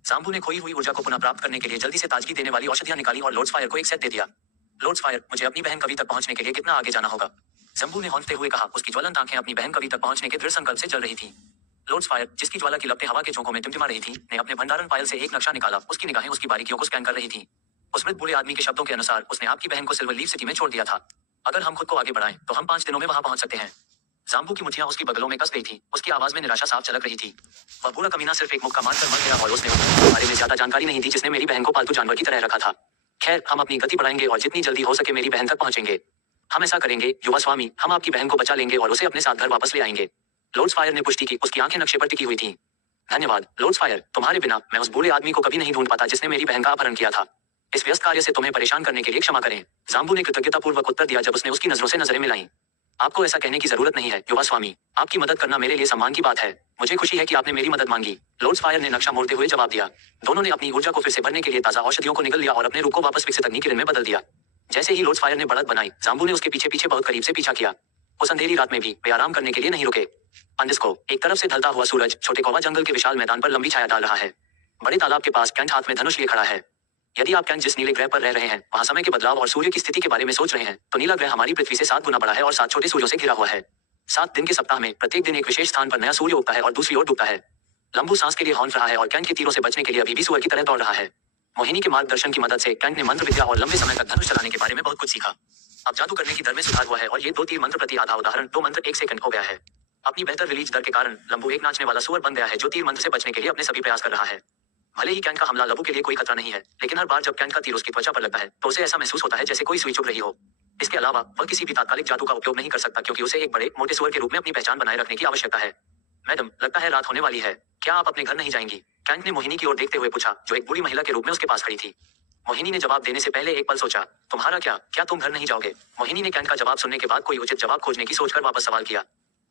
जाम्बू ने खोई हुई ऊर्जा को पुनः प्राप्त करने के लिए जल्दी से ताजगी देने वाली औषधियां निकाली और लॉर्ड्स फायर को एक सेट दे दिया। लॉर्ड्स फायर, मुझे अपनी बहन कवि तक पहुंचने के लिए कितना आगे जाना होगा? जम्बू ने हौंकते हुए कहा। उसकी ज्वलंत आंखें अपनी बहन कवि तक पहुंचने के दृढ़ संकल्प से जल रही थी। लॉर्ड्स फायर, जिसकी ज्वाला की लपटें हवा के झोंकों में टिमटिमा रही थी, ने अपने भंडारण पायल से एक नक्शा निकाला। उसकी निगाहें उसकी बारीकियों को स्कैन कर रही थी। उस मृत बूढ़े आदमी के शब्दों के अनुसार उसने आपकी बहन को सिल्वर लीफ सिटी में छोड़ दिया था। अगर हम खुद को आगे बढ़ाएं तो हम 5 दिनों में वहां पहुंच सकते हैं। जाम्बू की मुठ्ठियां उसकी बगलों में कस गई थी। उसकी आवाज में निराशा साफ झलक रही थी। वह बूढ़ा कमीना सिर्फ एक मुक्का मारकर मर गया और उसने उसके बारे में ज्यादा जानकारी नहीं थी, जिसने मेरी बहन को पालतू जानवर की तरह रखा था। खैर, हम अपनी गति बढ़ाएंगे और जितनी जल्दी हो सके मेरी बहन तक पहुंचेंगे। हम ऐसा करेंगे युवा स्वामी, हम आपकी बहन को बचा लेंगे और उसे अपने साथ घर वापस ले आएंगे। लॉर्ड्स फायर ने पुष्टि की। उसकी आंखें नक्शे पर टिकी हुई थी। धन्यवाद लॉर्ड्स फायर, तुम्हारे बिना मैं उस बूढ़े आदमी को कभी नहीं ढूंढ पाता जिसने मेरी बहन का अपहरण किया था। इस व्यस्त कार्य से तुम्हें परेशान करने के लिए क्षमा करें। जाम्बू ने कृतज्ञतापूर्वक उत्तर दिया जब उसने उसकी नजरों से नजरें मिलाई। आपको ऐसा कहने की जरूरत नहीं है युवा स्वामी, आपकी मदद करना मेरे लिए सम्मान की बात है। मुझे खुशी है कि आपने मेरी मदद मांगी। लॉर्ड्स फायर ने नक्शा मोड़ते हुए जवाब दिया। दोनों ने अपनी ऊर्जा को फिर से भरने के लिए ताजा औषधियों को निगल लिया और अपने रूप को वापस विकसित अग्नि किरण में बदल दिया। जैसे ही लॉर्ड्स फायर ने बढ़त बनाई, जाम्बू ने उसके पीछे पीछे बहुत करीब से पीछा किया। उस अंधेरी रात में भी वे आराम करने के लिए नहीं रुके। अंडिस्को, एक तरफ से ढलता हुआ सूरज छोटे कौवा जंगल के विशाल मैदान पर लंबी छाया डाल रहा है। बड़े तालाब के पास कैंट हाथ में धनुष लिए खड़ा है। यदि आप कैंट जिस नीले ग्रह पर रह रहे हैं वहां समय के बदलाव और सूर्य की स्थिति के बारे में सोच रहे हैं, तो नीला ग्रह हमारी पृथ्वी से 7 गुना बड़ा है और 7 छोटे सूर्यों से घिरा हुआ है। 7 दिन के सप्ताह में प्रत्येक दिन एक विशेष स्थान पर नया सूर्य उगता है और दूसरी ओर डूबता है। लंबू सांस के लिए हौंफ रहा है और कैंट के तीरों से बचने के लिए अभी भी सूअर की तरह दौड़ रहा है। मोहिनी के मार्गदर्शन की मदद से कैंट ने मंत्र विद्या और लंबे समय तक धनुष चलाने के बारे में बहुत कुछ सीखा। अब जादू करने की दर में सुधार हुआ है और ये 2 तीर मंत्र प्रति आधा उदाहरण 2 मंत्र 1 सेकंड हो गया है। अपनी बेहतर रिलीज दर के कारण लंबू एक नाचने वाला सूअर बन गया है जो तीर मंत्र से बचने के लिए अपने सभी प्रयास कर रहा है। भले ही कैंट का हमला लंबू के लिए कोई खतरा नहीं है, लेकिन हर बार जब कैंट का तीर उसकी त्वचा पर लगता है तो उसे ऐसा महसूस होता है जैसे कोई सुई चुभ रही हो। इसके अलावा वह किसी भी तात्कालिक जादू का उपयोग नहीं कर सकता क्योंकि उसे एक बड़े मोटे सूअर के रूप में अपनी पहचान बनाए रखने की आवश्यकता है। मैडम, लगता है रात होने वाली है, क्या आप अपने घर नहीं जाएंगी? कैंट ने मोहिनी की ओर देखते हुए पूछा, जो एक बूढ़ी महिला के रूप में उसके पास खड़ी थी। मोहिनी ने जवाब देने से पहले एक पल सोचा। तुम्हारा क्या तुम घर नहीं जाओगे? मोहिनी ने कैंट का जवाब सुनने के बाद कोई उचित जवाब खोजने की सोचकर वापस सवाल किया।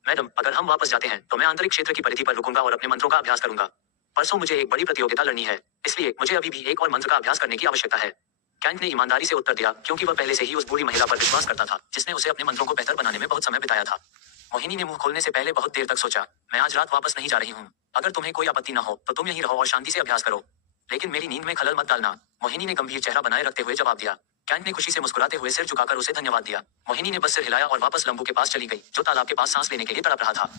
मैडम, अगर हम वापस जाते हैं तो मैं आंतरिक क्षेत्र की परिधि पर रुकूंगा और अपने मंत्रों का अभ्यास करूंगा। परसों मुझे एक बड़ी प्रतियोगिता लड़नी है, इसलिए मुझे अभी भी एक और मंत्र का अभ्यास करने की आवश्यकता है। कैंट ने ईमानदारी से उत्तर दिया, क्योंकि वह पहले से ही उस बूढ़ी महिला पर विश्वास करता था जिसने उसे अपने मंत्रों को बेहतर बनाने में बहुत समय बिताया था। मोहिनी ने मुंह खोलने से पहले बहुत देर तक सोचा। मैं आज रात वापस नहीं जा रही हूँ। अगर तुम्हें कोई आपत्ति न हो तो तुम यहीं रहो और शांति से अभ्यास करो, लेकिन मेरी नींद में खलल मत डालना। मोहिनी ने गंभीर चेहरा बनाए रखते हुए जवाब दिया। कैंट ने खुशी से मुस्कुराते हुए सिर झुकाकर उसे धन्यवाद दिया। मोहिनी ने बस सिर हिलाया और वापस लंबू के पास चली गई, जो तालाब के पास सांस लेने के लिए तड़प रहा था।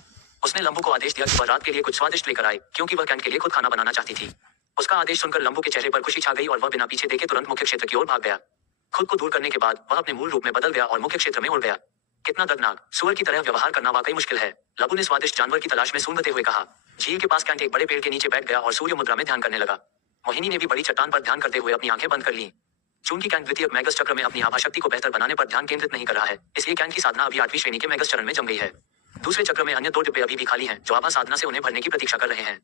उसने लंबू को आदेश दिया कि वह रात के लिए कुछ स्वादिष्ट लेकर आए, क्योंकि वह कैंट के लिए खुद खाना बनाना चाहती थी। उसका आदेश सुनकर लंबू के चेहरे पर खुशी छा गई और वह बिना पीछे देखे तुरंत मुख्य क्षेत्र की ओर भाग गया। खुद को दूर करने के बाद वह अपने मूल रूप में बदल गया और मुख्य क्षेत्र में उड़ गया। कितना दर्दनाक! सूअर की तरह व्यवहार करना वाकई मुश्किल है, लंबू ने स्वादिष्ट जानवर की तलाश में सूंघते हुए कहा। झील के पास कैंट एक बड़े पेड़ के नीचे बैठ गया और सूर्य मुद्रा में ध्यान करने लगा। मोहिनी ने भी बड़ी चट्टान पर ध्यान करते हुए अपनी आंखें बंद कर ली। चूंकि कैंट द्वितीय मैगस चक्र में अपनी आभा शक्ति को बेहतर बनाने पर ध्यान केंद्रित नहीं कर रहा है, इसलिए कैंट की साधना अभी 8वीं श्रेणी के मैगस चरण में जम गई है। दूसरे चक्र में अन्य 2 डिब्बे अभी भी खाली हैं, जो आभा साधना से उन्हें भरने की प्रतीक्षा कर रहे हैं।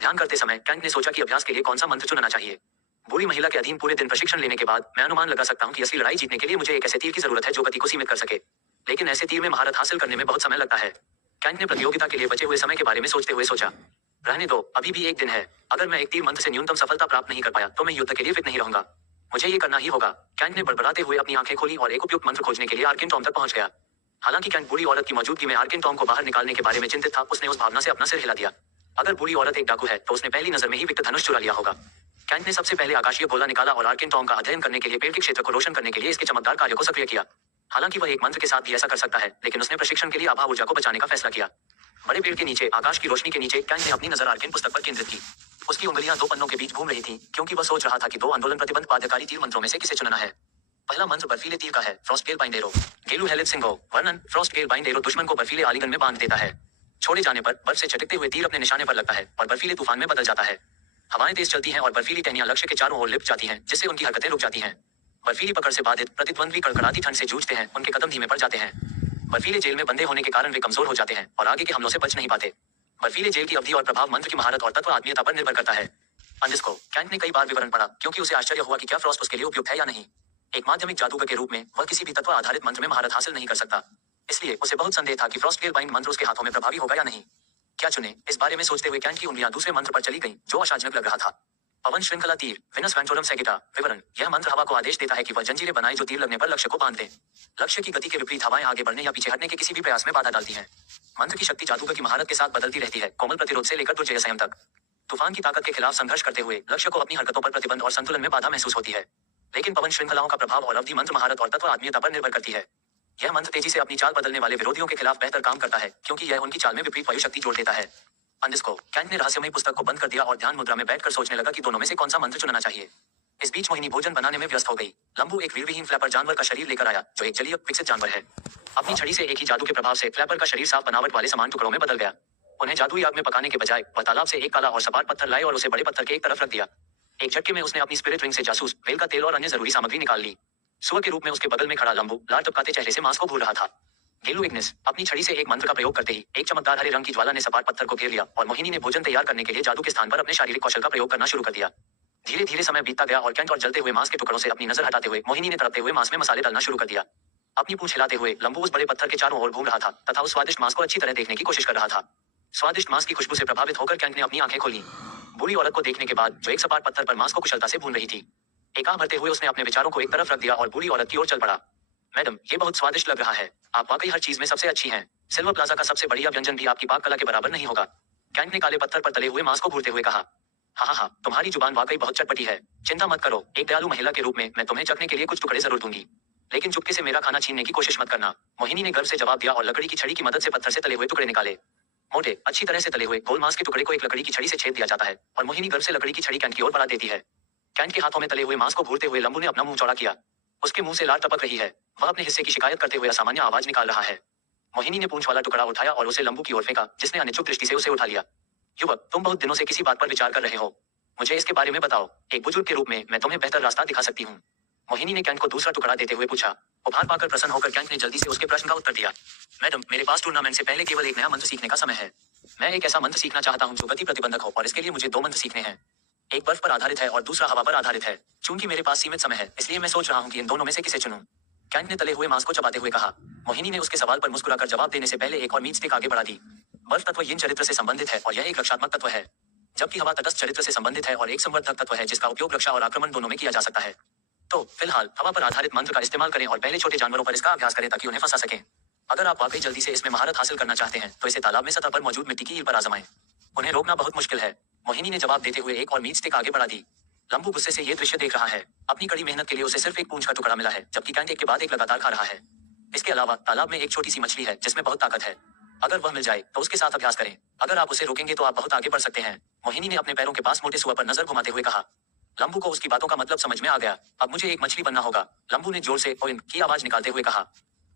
ध्यान करते समय कैंट ने सोचा कि अभ्यास के लिए कौन सा मंत्र चुनना चाहिए। बूढ़ी महिला के अधीन पूरे दिन प्रशिक्षण लेने के बाद मैं अनुमान लगा सकता हूँ कि असली लड़ाई जीतने के लिए मुझे एक ऐसे तीर की जरूरत है जो गति को सीमित कर सके, लेकिन ऐसे तीर में महारत हासिल करने में बहुत समय लगता है। कैंट ने प्रतियोगिता के लिए बचे हुए समय के बारे में सोचते हुए सोचा। रहने दो, अभी भी एक दिन है। अगर मैं एक तीर मंत्र से न्यूनतम सफलता प्राप्त नहीं कर पाया तो मैं युद्ध के लिए फिट नहीं रहूंगा। मुझे ये करना ही होगा। कैंट ने बड़बड़ाते हुए अपनी आंखें खोली और एक उपयुक्त मंत्र खोजने के लिए आर्केन टॉम तक पहुंच गया। हालांकि कैंट बूढ़ी औरत की मौजूदगी में आर्केन टॉम को बाहर निकालने के बारे में चिंतित था, उसने उस भावना से अपना सिर हिला दिया। अगर बूढ़ी औरत एक डाकू है तो उसने पहली नजर में ही विक्टर धनुष चुरा लिया होगा। कैंट ने सबसे पहले आकाशीय गोला निकाला और आर्केन टॉम का अध्ययन करने के लिए पेड़ के क्षेत्र को रोशन करने के लिए इसके चमकदार कार्य को सक्रिय किया। हालांकि वह एक मंत्र के साथ भी ऐसा कर सकता है, लेकिन उसने प्रशिक्षण के लिए आभा ऊर्जा को बचाने का फैसला किया। बड़े पेड़ के नीचे आकाश की रोशनी के नीचे कैंट ने अपनी नजर आर्केन पुस्तक पर केंद्रित की। उसकी उंगलियां दो पन्नों के बीच घूम रही थीं, क्योंकि वह सोच रहा था कि दो आंदोलन प्रतिबंध बाध्यकारी तीर मंत्रों में से किसे चुनना है। पहला मंत्र बर्फीले तीर का है, फ्रॉस्टगेल बाइंड एरो। गेलू हेलित सिंगो वर्णन, फ्रॉस्टगेल बाइंड एरो दुश्मन को बर्फीले आलिंगन में बांध देता है। छोड़े जाने पर बर्फ से चटकते हुए तीर अपने निशाने पर लगता है और बर्फीले तूफान में बदल जाता है। हवाएं तेज चलती हैं और बर्फीली टहनियां लक्ष्य के चारों ओर लिपट जाती हैं, जिससे उनकी हरकतें रुक जाती हैं। बर्फीली पकड़ से बाधित प्रतिद्वंद्वी कड़कड़ाती ठंड से जूझते हैं, उनके कदम धीमे पड़ जाते हैं। बर्फीले जेल में बंधे होने के कारण वे कमजोर हो जाते हैं और आगे के हमलों से बच नहीं पाते। बर्फीले जेल की अवधि और प्रभाव मंत्र की महारत और तत्व आत्मीयता पर निर्भर करता है। अंडिस्को कैंट ने कई बार विवरण पढ़ा, क्योंकि उसे आश्चर्य हुआ कि क्या फ्रॉस्ट उसके लिए उपयुक्त है या नहीं। एक माध्यमिक जादूगर के रूप में वह किसी भी तत्व आधारित मंत्र में महारत हासिल नहीं कर सकता, इसलिए उसे बहुत संदेह था कि फ्रॉस्टगेल बाइंड मंत्र उसके हाथों में प्रभावी होगा या नहीं। क्या चुने, इस बारे में सोचते हुए कैंट की उंगलियां दूसरे मंत्र पर चली गईं, जो आशाजनक लग रहा था। पवन श्रृंखला तीर, विनस वेंटोरम सेगिटा। विवरण, यह मंत्र हवा को आदेश देता है कि वह जंजीरें बनाए जो तीर लगने पर लक्ष्य को बांध दे। लक्ष्य की गति के विपरीत हवाएं आगे बढ़ने या पीछे हटने के किसी भी प्रयास में बाधा डालती हैं। मंत्र की शक्ति जादूगर की महारत के साथ बदलती रहती है, कोमल प्रतिरोध से लेकर दुर्जय संयम तक। तूफान की ताकत के खिलाफ संघर्ष करते हुए लक्ष्य को अपनी हरकतों पर प्रतिबंध और संतुलन में बाधा महसूस होती है। लेकिन पवन श्रृंखलाओं का प्रभाव और अवधि मंत्र महारत और तत्व आत्मीयता पर निर्भर करती है। यह मंत्र तेजी से अपनी चाल बदलने वाले विरोधियों के खिलाफ बेहतर काम करता है, क्योंकि यह उनकी चाल में विपरीत वायु शक्ति जोड़ देता है। अंडिस्को कैंट ने रहस्यमयी पुस्तक को बंद कर दिया और ध्यान मुद्रा में बैठकर सोचने लगा कि दोनों में से कौन सा मंत्र चुनना चाहिए। इस बीच मोहिनी भोजन बनाने में व्यस्त हो गई। लंबू एक वीरविहीन फ्लैपर जानवर का शरीर लेकर आया, जो एक जलीय विकसित जानवर है। अपनी छड़ी से एक ही जादू के प्रभाव से फ्लैपर का शरीर साफ बनावट वाले समान टुकड़ों में बदल गया। उन्हें जादुई आग में पकाने के बजाय वह तालाब से एक काला और सपाट पत्थर लाए और उसे बड़े पत्थर के एक तरफ रख दिया। एक झटके में उसने अपनी स्पिरिट रिंग से जासूस, वेल का तेल और अन्य जरूरी सामग्री निकाल ली। सुअर के रूप में उसके बगल में खड़ा लंबू लाल टपकाते चेहरे से मांस को भूल रहा था। गेलू इग्निस अपनी छड़ी से एक मंत्र का प्रयोग करते ही एक चमकदार हरे रंग की ज्वाला ने सपाट पत्थर को घेर लिया और मोहिनी ने भोजन तैयार करने के लिए जादू के स्थान पर अपने शारीरिक कौशल का प्रयोग करना शुरू कर दिया। धीरे धीरे समय बीतता गया और कैंट और जलते हुए मांस के टुकड़ों से अपनी नजर हटाते हुए मोहिनी ने तड़पते हुए मांस में मसाले डालना शुरू कर दिया। अपनी पूंछ हिलाते हुए लंबू उस बड़े पत्थर के चारों ओर घूम रहा था तथा उस स्वादिष्ट मांस को अच्छी तरह देखने की कोशिश कर रहा था। स्वादिष्ट मांस की खुशबू से प्रभावित होकर कैंट ने अपनी आंखें खोली। बूढ़ी औरत को देखने के बाद, जो एक सपाट पत्थर पर मांस को कुशलता से भून रही थी, एक आह भरते हुए उसने अपने विचारों को एक तरफ रख दिया और बूढ़ी औरत की ओर चल पड़ा। मैडम, ये बहुत स्वादिष्ट लग रहा है। आप वाकई हर चीज में सबसे अच्छी हैं। सिल्वर प्लाजा का सबसे बढ़िया व्यंजन भी आपकी पाक कला के बराबर नहीं होगा। कैंट ने काले पत्थर पर तले हुए मांस को भूनते हुए कहा। हाँ, तुम्हारी जुबान वाकई बहुत चटपटी है। चिंता मत करो, एक दयालु महिला के रूप में मैं तुम्हें चखने के लिए कुछ टुकड़े जरूर दूंगी, लेकिन चुपके से मेरा खाना छीनने की कोशिश मत करना। मोहिनी ने गर्व से जवाब दिया और लकड़ी की छड़ी की मदद से पत्थर से तले हुए टुकड़े निकाले। मोटे, अच्छी तरह से तले हुए गोल मांस के टुकड़े को एक लकड़ी की छड़ी से छेद दिया जाता है और मोहिनी गर्व से लकड़ी की छड़ी कैंट की ओर बढ़ा देती है। कैंट के हाथों में तले हुए मांस को भूनते हुए लंबू ने अपना मुंह चौड़ा किया। उसके मुंह से लार टपक रही है। वह अपने हिस्से की शिकायत करते हुए असामान्य आवाज निकाल रहा है। मोहिनी ने पूंछ वाला टुकड़ा उठाया और उसे लंबू की ओर फेंका, जिसने अनिच्छुक दृष्टि से उसे उठा लिया। युवक, तुम बहुत दिनों से किसी बात पर विचार कर रहे हो। मुझे इसके बारे में बताओ। एक बुजुर्ग के रूप में मैं तुम्हें बेहतर रास्ता दिखा सकती हूँ। मोहिनी ने कैंट को दूसरा टुकड़ा देते हुए पूछा। उपहार पाकर प्रसन्न होकर कैंट ने जल्दी से उसके प्रश्न का उत्तर दिया। मैडम, मेरे पास टूर्नामेंट से पहले केवल एक नया मंत्र सीखने का समय है। मैं एक ऐसा मंत्र सीखना चाहता हूँ जो गति प्रतिबंधक हो, और इसके लिए मुझे 2 मंत्र सीखने हैं। एक बर्फ पर आधारित है और दूसरा हवा पर आधारित है। चूंकि मेरे पास सीमित समय है, इसलिए मैं सोच रहा हूँ कि इन दोनों में से किसे चुनूं। कैंट ने तले हुए मांस को चबाते हुए कहा। मोहिनी ने उसके सवाल पर मुस्कुराकर जवाब देने से पहले एक और मीट स्टिक आगे बढ़ा दी। बर्फ तत्व यिन चरित्र से संबंधित है और यह एक रक्षात्मक तत्व है, जबकि हवा तटस्थ चरित्र से संबंधित है और एक संवर्धक तत्व है जिसका उपयोग रक्षा और आक्रमण दोनों में किया जा सकता है। तो फिलहाल हवा पर आधारित मंत्र का इस्तेमाल करें और पहले छोटे जानवरों पर इसका अभ्यास करें ताकि उन्हें फंसा सकें। अगर आप वाकई जल्दी से इसमें महारत हासिल करना चाहते हैं तो इसे तालाब में सतह पर मौजूद मिट्टी की ईल पर आजमाएं। उन्हें रोकना बहुत मुश्किल है। मोहिनी ने जवाब देते हुए एक और मीट स्टिक आगे बढ़ा दी। लंबू गुस्से से ये दृश्य देख रहा है। अपनी कड़ी मेहनत के लिए उसे सिर्फ एक पूंछ का टुकड़ा मिला है, जबकि कैंट एक के बाद एक लगातार खा रहा है। इसके अलावा तालाब में एक छोटी सी मछली है जिसमें बहुत ताकत है। अगर वह मिल जाए तो उसके साथ अभ्यास करें। अगर आप उसे रोकेंगे तो आप बहुत आगे बढ़ सकते हैं। मोहिनी ने अपने पैरों के पास मोटे सुअर पर नजर घुमाते हुए कहा। लंबू को उसकी बातों का मतलब समझ में आ गया। अब मुझे एक मछली बनना होगा। लंबू ने जोर से ओइन की आवाज निकालते हुए कहा।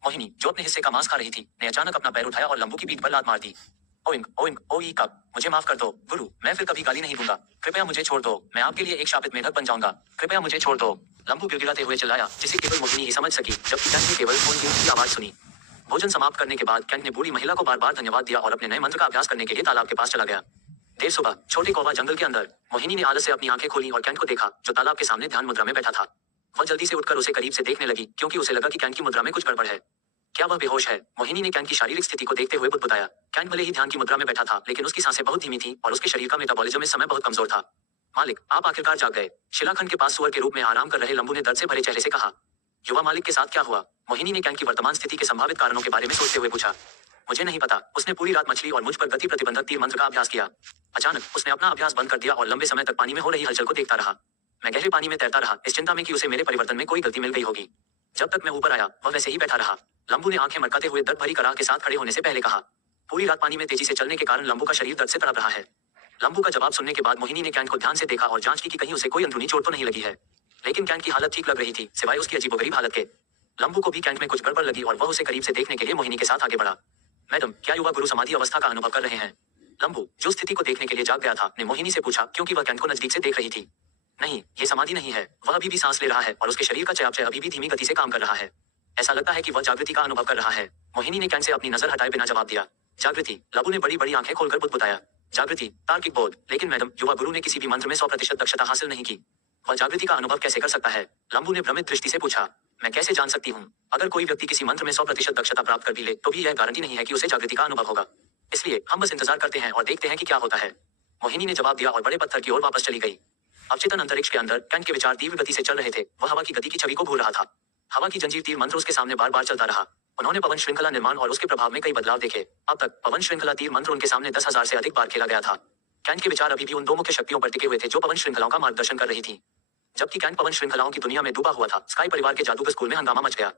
मोहिनी, जो अपने हिस्से का मांस खा रही थी, ने अचानक अपना पैर उठाया और लंबू की पीठ पर लात मार दी। ओइंग ओइंग ओ ई कब, मुझे माफ कर दो गुरु, मैं फिर कभी गाली नहीं दूंगा। कृपया मुझे छोड़ दो, मैं आपके लिए एक शापित मेढक बन जाऊंगा। कृपया मुझे छोड़ दो। लंबू गिड़गिड़ाते हुए चिल्लाया, जिसे केवल मोहिनी ही समझ सकी, जबकि कैंट ने केवल ओइंग की आवाज सुनी। भोजन समाप्त करने के बाद कैंट ने बूढ़ी महिला को बार बार धन्यवाद दिया और अपने नए मंत्र का अभ्यास करने के लिए तालाब के पास चला गया। देर सुबह छोटे कौवा जंगल के अंदर। मोहिनी ने आलस से अपनी आंखें खोली और कैंट को देखा, जो तालाब के सामने ध्यान मुद्रा में बैठा था। वह जल्दी से उठकर उसे करीब से देखने लगी, क्योंकि उसे लगा कि कैंट की मुद्रा में कुछ गड़बड़ है। क्या वह बेहोश है? मोहिनी ने कैंट की शारीरिक स्थिति को देखते हुए बुदबुदाया। कैंट भले ही ध्यान की मुद्रा में बैठा था, लेकिन उसकी सांसें बहुत धीमी थीं और उसके शरीर का मेटाबॉलिज्म इस समय बहुत कमजोर था। मालिक, आप आखिरकार जाग गए। शिलाखंड के पास सुअर के रूप में आराम कर रहे लंबू ने दर्द से भरे चेहरे से कहा। युवा मालिक के साथ क्या हुआ? मोहिनी ने कैंट की वर्तमान स्थिति के संभावित कारणों के बारे में सोचते हुए पूछा। मुझे नहीं पता। उसने पूरी रात मछली और मुझ पर गति प्रतिबंधक तीर मंत्र का अभ्यास किया। अचानक उसने अपना अभ्यास बंद कर दिया और लंबे समय तक पानी में हो रही हलचल को देखता रहा। मैं गहरे पानी में तैरता रहा, इस चिंता में कि उसे मेरे परिवर्तन में कोई गलती मिल गई होगी। जब तक मैं ऊपर आया, वह वैसे ही बैठा रहा। लंबू ने आंखें मटकाते हुए दर्द भरी कराह के साथ खड़े होने से पहले कहा। पूरी रात पानी में तेजी से चलने के कारण लंबू का शरीर दर्द से तड़प रहा है। लंबू का जवाब सुनने के बाद मोहिनी ने कैंट को ध्यान से देखा और जांच की कि कहीं उसे कोई अंदरूनी चोट तो नहीं लगी है। लेकिन कैंट की हालत ठीक लग रही थी, सिवाय उसकी अजीबोगरीब हालत के। लंबू को भी कैंट में कुछ गड़बड़ लगी और वह उसे करीब से देखने के लिए मोहिनी के साथ आगे बढ़ा। मैडम, क्या युवा गुरु समाधि अवस्था का अनुभव कर रहे हैं? लंबू, जो स्थिति को देखने के लिए जाग गया था, ने मोहिनी से पूछा, क्योंकि वह कैंट को नजदीक से देख रही थी। नहीं, ये समाधि नहीं है। वह अभी भी सांस ले रहा है और उसके शरीर का चयापचय अभी भी धीमी गति से काम कर रहा है। ऐसा लगता है कि वह जागृति का अनुभव कर रहा है। मोहिनी ने कैंट से अपनी नजर हटाए बिना जवाब दिया। जागृति? लंबू ने बड़ी बड़ी आंखें खोलकर बुदबुदाया। जागृति, तार्किक बोध। लेकिन मैडम, युवा गुरु ने किसी भी मंत्र में 100% दक्षता हासिल नहीं की। वह जागृति का अनुभव कैसे कर सकता है? लंबू ने भ्रमित दृष्टि से पूछा। मैं कैसे जान सकती हूँ? अगर कोई व्यक्ति किसी मंत्र में 100% दक्षता प्राप्त कर भी ले, तो भी यह गारंटी नहीं है कि उसे जागृति का अनुभव होगा। इसलिए हम बस इंतजार करते हैं और देखते हैं कि क्या होता है। मोहिनी ने जवाब दिया और बड़े पत्थर की ओर वापस चली गई। अवचेतन अंतरिक्ष के अंदर कैंट के विचार तीव्र गति से चल रहे थे। वह हवा की गति की छवि को भूल रहा था। हवा की जंजीर तीर मंत्र उसके सामने बार बार चलता रहा। उन्होंने पवन श्रृंखला निर्माण और उसके प्रभाव में कई बदलाव देखे। अब तक पवन श्रृंखला तीर मंत्र उनके सामने 10,000 से अधिक बार खेला गया था। कैंट के विचार अभी भी उन दो मुख्य शक्तियों पर टिके हुए थे जो पवन श्रृंखलाओं का मार्गदर्शन कर रही थी। जबकि कैंट पवन श्रृंखलाओं की दुनिया में डूबा हुआ था, स्काई परिवार के जादूगर स्कूल में हंगामा मच गया।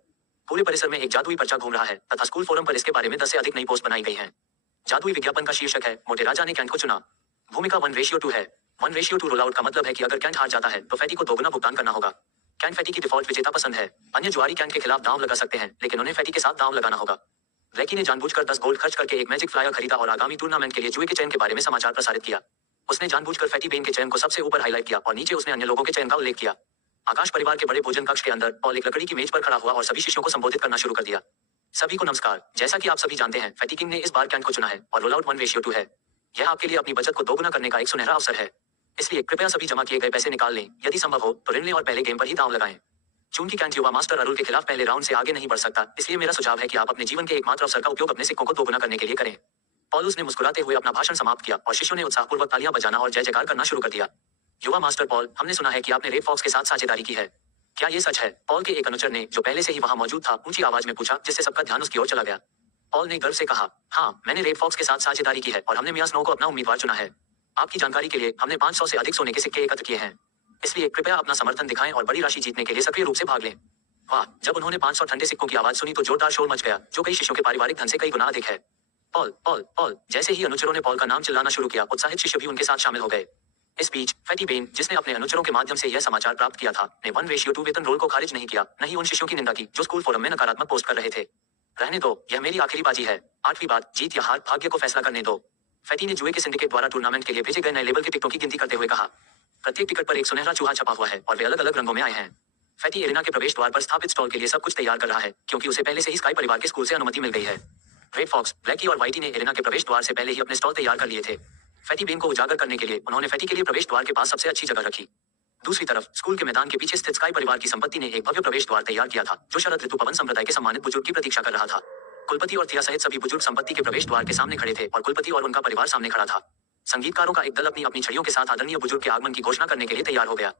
पूरे परिसर में एक जादुई पर्चा घूम रहा है तथा स्कूल फोरम पर इसके बारे में 10 से अधिक नई पोस्ट बनाई गई हैं। जादुई विज्ञापन का शीर्षक है, मोटे राजा ने कैंट को चुना। भूमिका 1:2 है। 1:2 रोल आउट का मतलब है कि अगर कैंट हार जाता है तो फैटी को दोगुना भुगतान करना होगा। कैंट फैटी की डिफॉल्ट विजेता पसंद है। अन्य जुआरी कैंट के खिलाफ दांव लगा सकते हैं, लेकिन उन्हें फैटी के साथ दांव लगाना होगा। ब्लैकी ने जानबूझकर 10 गोल्ड खर्च करके एक मैजिक फ्लायर खरीदा और आगामी टूर्नामेंट के लिए जुए के चयन के बारे में समाचार प्रसारित किया। उसने जानबूझकर फैटी बेन के चयन को सबसे ऊपर हाईलाइट किया और नीचे उसने अन्य लोगों के चयन का उल्लेख किया। आकाश परिवार के बड़े भोजन कक्ष के अंदर पॉल एक लकड़ी की मेज पर खड़ा हुआ और सभी शिष्यों को संबोधित करना शुरू कर दिया। सभी को नमस्कार। जैसा कि आप सभी जानते हैं, फैटी किंग ने इस बार कैंट को चुना है और रोल आउट 1:2 है। यह आपके लिए अपनी बचत को दोगुना करने का एक सुनहरा अवसर है। इसलिए कृपया सभी जमा किए गए पैसे निकाल लें। यदि संभव हो तो ऋण लें और पहले गेम पर ही दांव लगाएं। चूंकि कैंट युवा मास्टर अरुल के खिलाफ पहले राउंड से आगे नहीं बढ़ सकता, इसलिए मेरा सुझाव है कि आप अपने जीवन के एकमात्र अवसर का उपयोग अपने सिक्कों को दोगुना करने के लिए करें। पॉलुस ने मुस्कुराते हुए अपना भाषण समाप्त किया और शिष्यों ने उत्साहपूर्वक तालियां बजाना और जय जयकार करना शुरू कर दिया। युवा मास्टर पॉल, हमने सुना है कि आपने रेड फॉक्स के साथ साझेदारी की है। क्या ये सच है? पॉल के एक अनुचर ने, जो पहले से ही वहां मौजूद था, ऊंची आवाज में पूछा, जिससे सबका ध्यान उसकी ओर चला गया। पॉल ने गर्व से कहा, हाँ, मैंने रेड फॉक्स के साथ साझेदारी की है और हमने मिया स्नो को अपना उम्मीदवार चुना है। आपकी जानकारी के लिए, हमने 500 से अधिक सोने के सिक्के एकत्र किए हैं। इसलिए कृपया अपना समर्थन दिखाएं और बड़ी राशि जीतने के लिए सक्रिय रूप से भाग लें। वाह! जब उन्होंने 500 ठंडे सिक्कों की आवाज सुनी तो जोरदार शोर मच गया, जो कई शिष्यों के पारिवारिक धन से कई गुना अधिक है। Paul, Paul, Paul! जैसे ही अनुचरों ने पॉल का नाम चिल्लाना शुरू किया, उत्साहित शिष्य भी उनके साथ शामिल हो गए। इस बीच फैटी बेन, जिसने अपने अनुचरों के माध्यम से यह समाचार प्राप्त किया था, ने 1:2 वेतन रोल को खारिज नहीं किया, न ही उन शिष्यों की निंदा की जो स्कूल फोरम में नकारात्मक पोस्ट कर रहे थे। रहने दो, यह मेरी आखिरी बाजी है। 8वीं बात, जीत या हार भाग्य को फैसला करने दो। फैटी ने जुए के सिंडिकेट द्वारा टूर्नामेंट के लिए भेजे गए नए लेबल के टिकटों की गिनती करते हुए कहा। प्रत्येक टिकट पर एक सुनहरा चूहा छपा हुआ है और वे अलग अलग रंगों में आए हैं। फैटी एरिना के प्रवेश द्वार पर स्थापित स्टॉल के लिए सब कुछ तैयार कर रहा है, क्योंकि उसे पहले से ही स्काई परिवार के स्कूल से अनुमति मिल गई है। रेड फॉक्स, ब्लैकी और व्हाइटी ने एरिना के प्रवेश द्वार से पहले ही अपने स्टॉल तैयार कर लिए थे। फैटी बेन को उजागर करने के लिए उन्होंने फैटी के लिए प्रवेश द्वार के पास सबसे अच्छी जगह रखी। दूसरी तरफ स्कूल के मैदान के पीछे स्थित स्काई परिवार की संपत्ति ने एक भव्य प्रवेश द्वार तैयार किया था, जो शरद ऋतु पवन संप्रदाय के सम्मानित बुजुर्ग की प्रतीक्षा कर रहा था। कुलपति और थिया सहित सभी बुजुर्ग संपत्ति के प्रवेश द्वार के सामने खड़े थे और कुलपति और उनका परिवार सामने खड़ा था। संगीतकारों का एक दल अपनी अपनी छड़ियों के साथ आदरणीय बुजुर्ग के आगमन की घोषणा करने के लिए तैयार हो गया।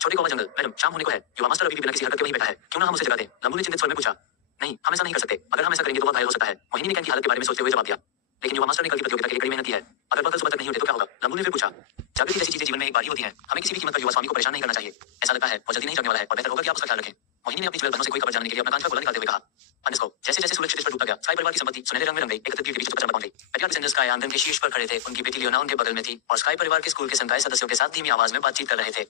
छोटे कौवा जंगल, मैडम, शाम होने को है। युवा मास्टर अभी भी बिना किसी हरकत के वहीं बैठा है। क्यों ना हम उसे जगा दें? लंबू ने चिंतित स्वर में पूछा। नहीं, हम ऐसा नहीं कर सकते। अगर हम ऐसा करेंगे तो वह घायल हो सकता है। मोहिनी ने कैंट की हालत के बारे में सोचते हुए जवाब दिया। लेकिन युवा मास्टर ने कल की प्रतियोगिता के लिए कड़ी मेहनत की है। अगर वह कल सुबह तक नहीं उठे तो क्या होगा? लंबू ने फिर पूछा। जागृति जैसी चीजें जीवन में एक बार ही होती हैं। हमें किसी भी कीमत पर युवा स्वामी को परेशान नहीं करना चाहिए। ऐसा लगता है वो जल्दी नहीं जागने वाला है और बेहतर होगा कि आप उसका ख्याल रखें। मोहिनी ने अपनी ज्वेल बहनों से कोई खबर जानने के लिए अपना कांच का गोला निकालते हुए कहा। अनिस्को, जैसे जैसे सूरज क्षितिज पर डूबता गया, स्काई परिवार की संपत्ति सुनहरे रंग में रंग गई। एकत्रित भीड़ के बीच चमक पहुंच गई। पेट्रियार्क डिसेंडर्स का आंगन के शीर्ष पर खड़े थे। उनकी बेटी लियोना उनके बगल में थी और स्काई परिवार के स्कूल के संकाय सदस्यों के साथ धीमी आवाज में बातचीत कर रहे थे।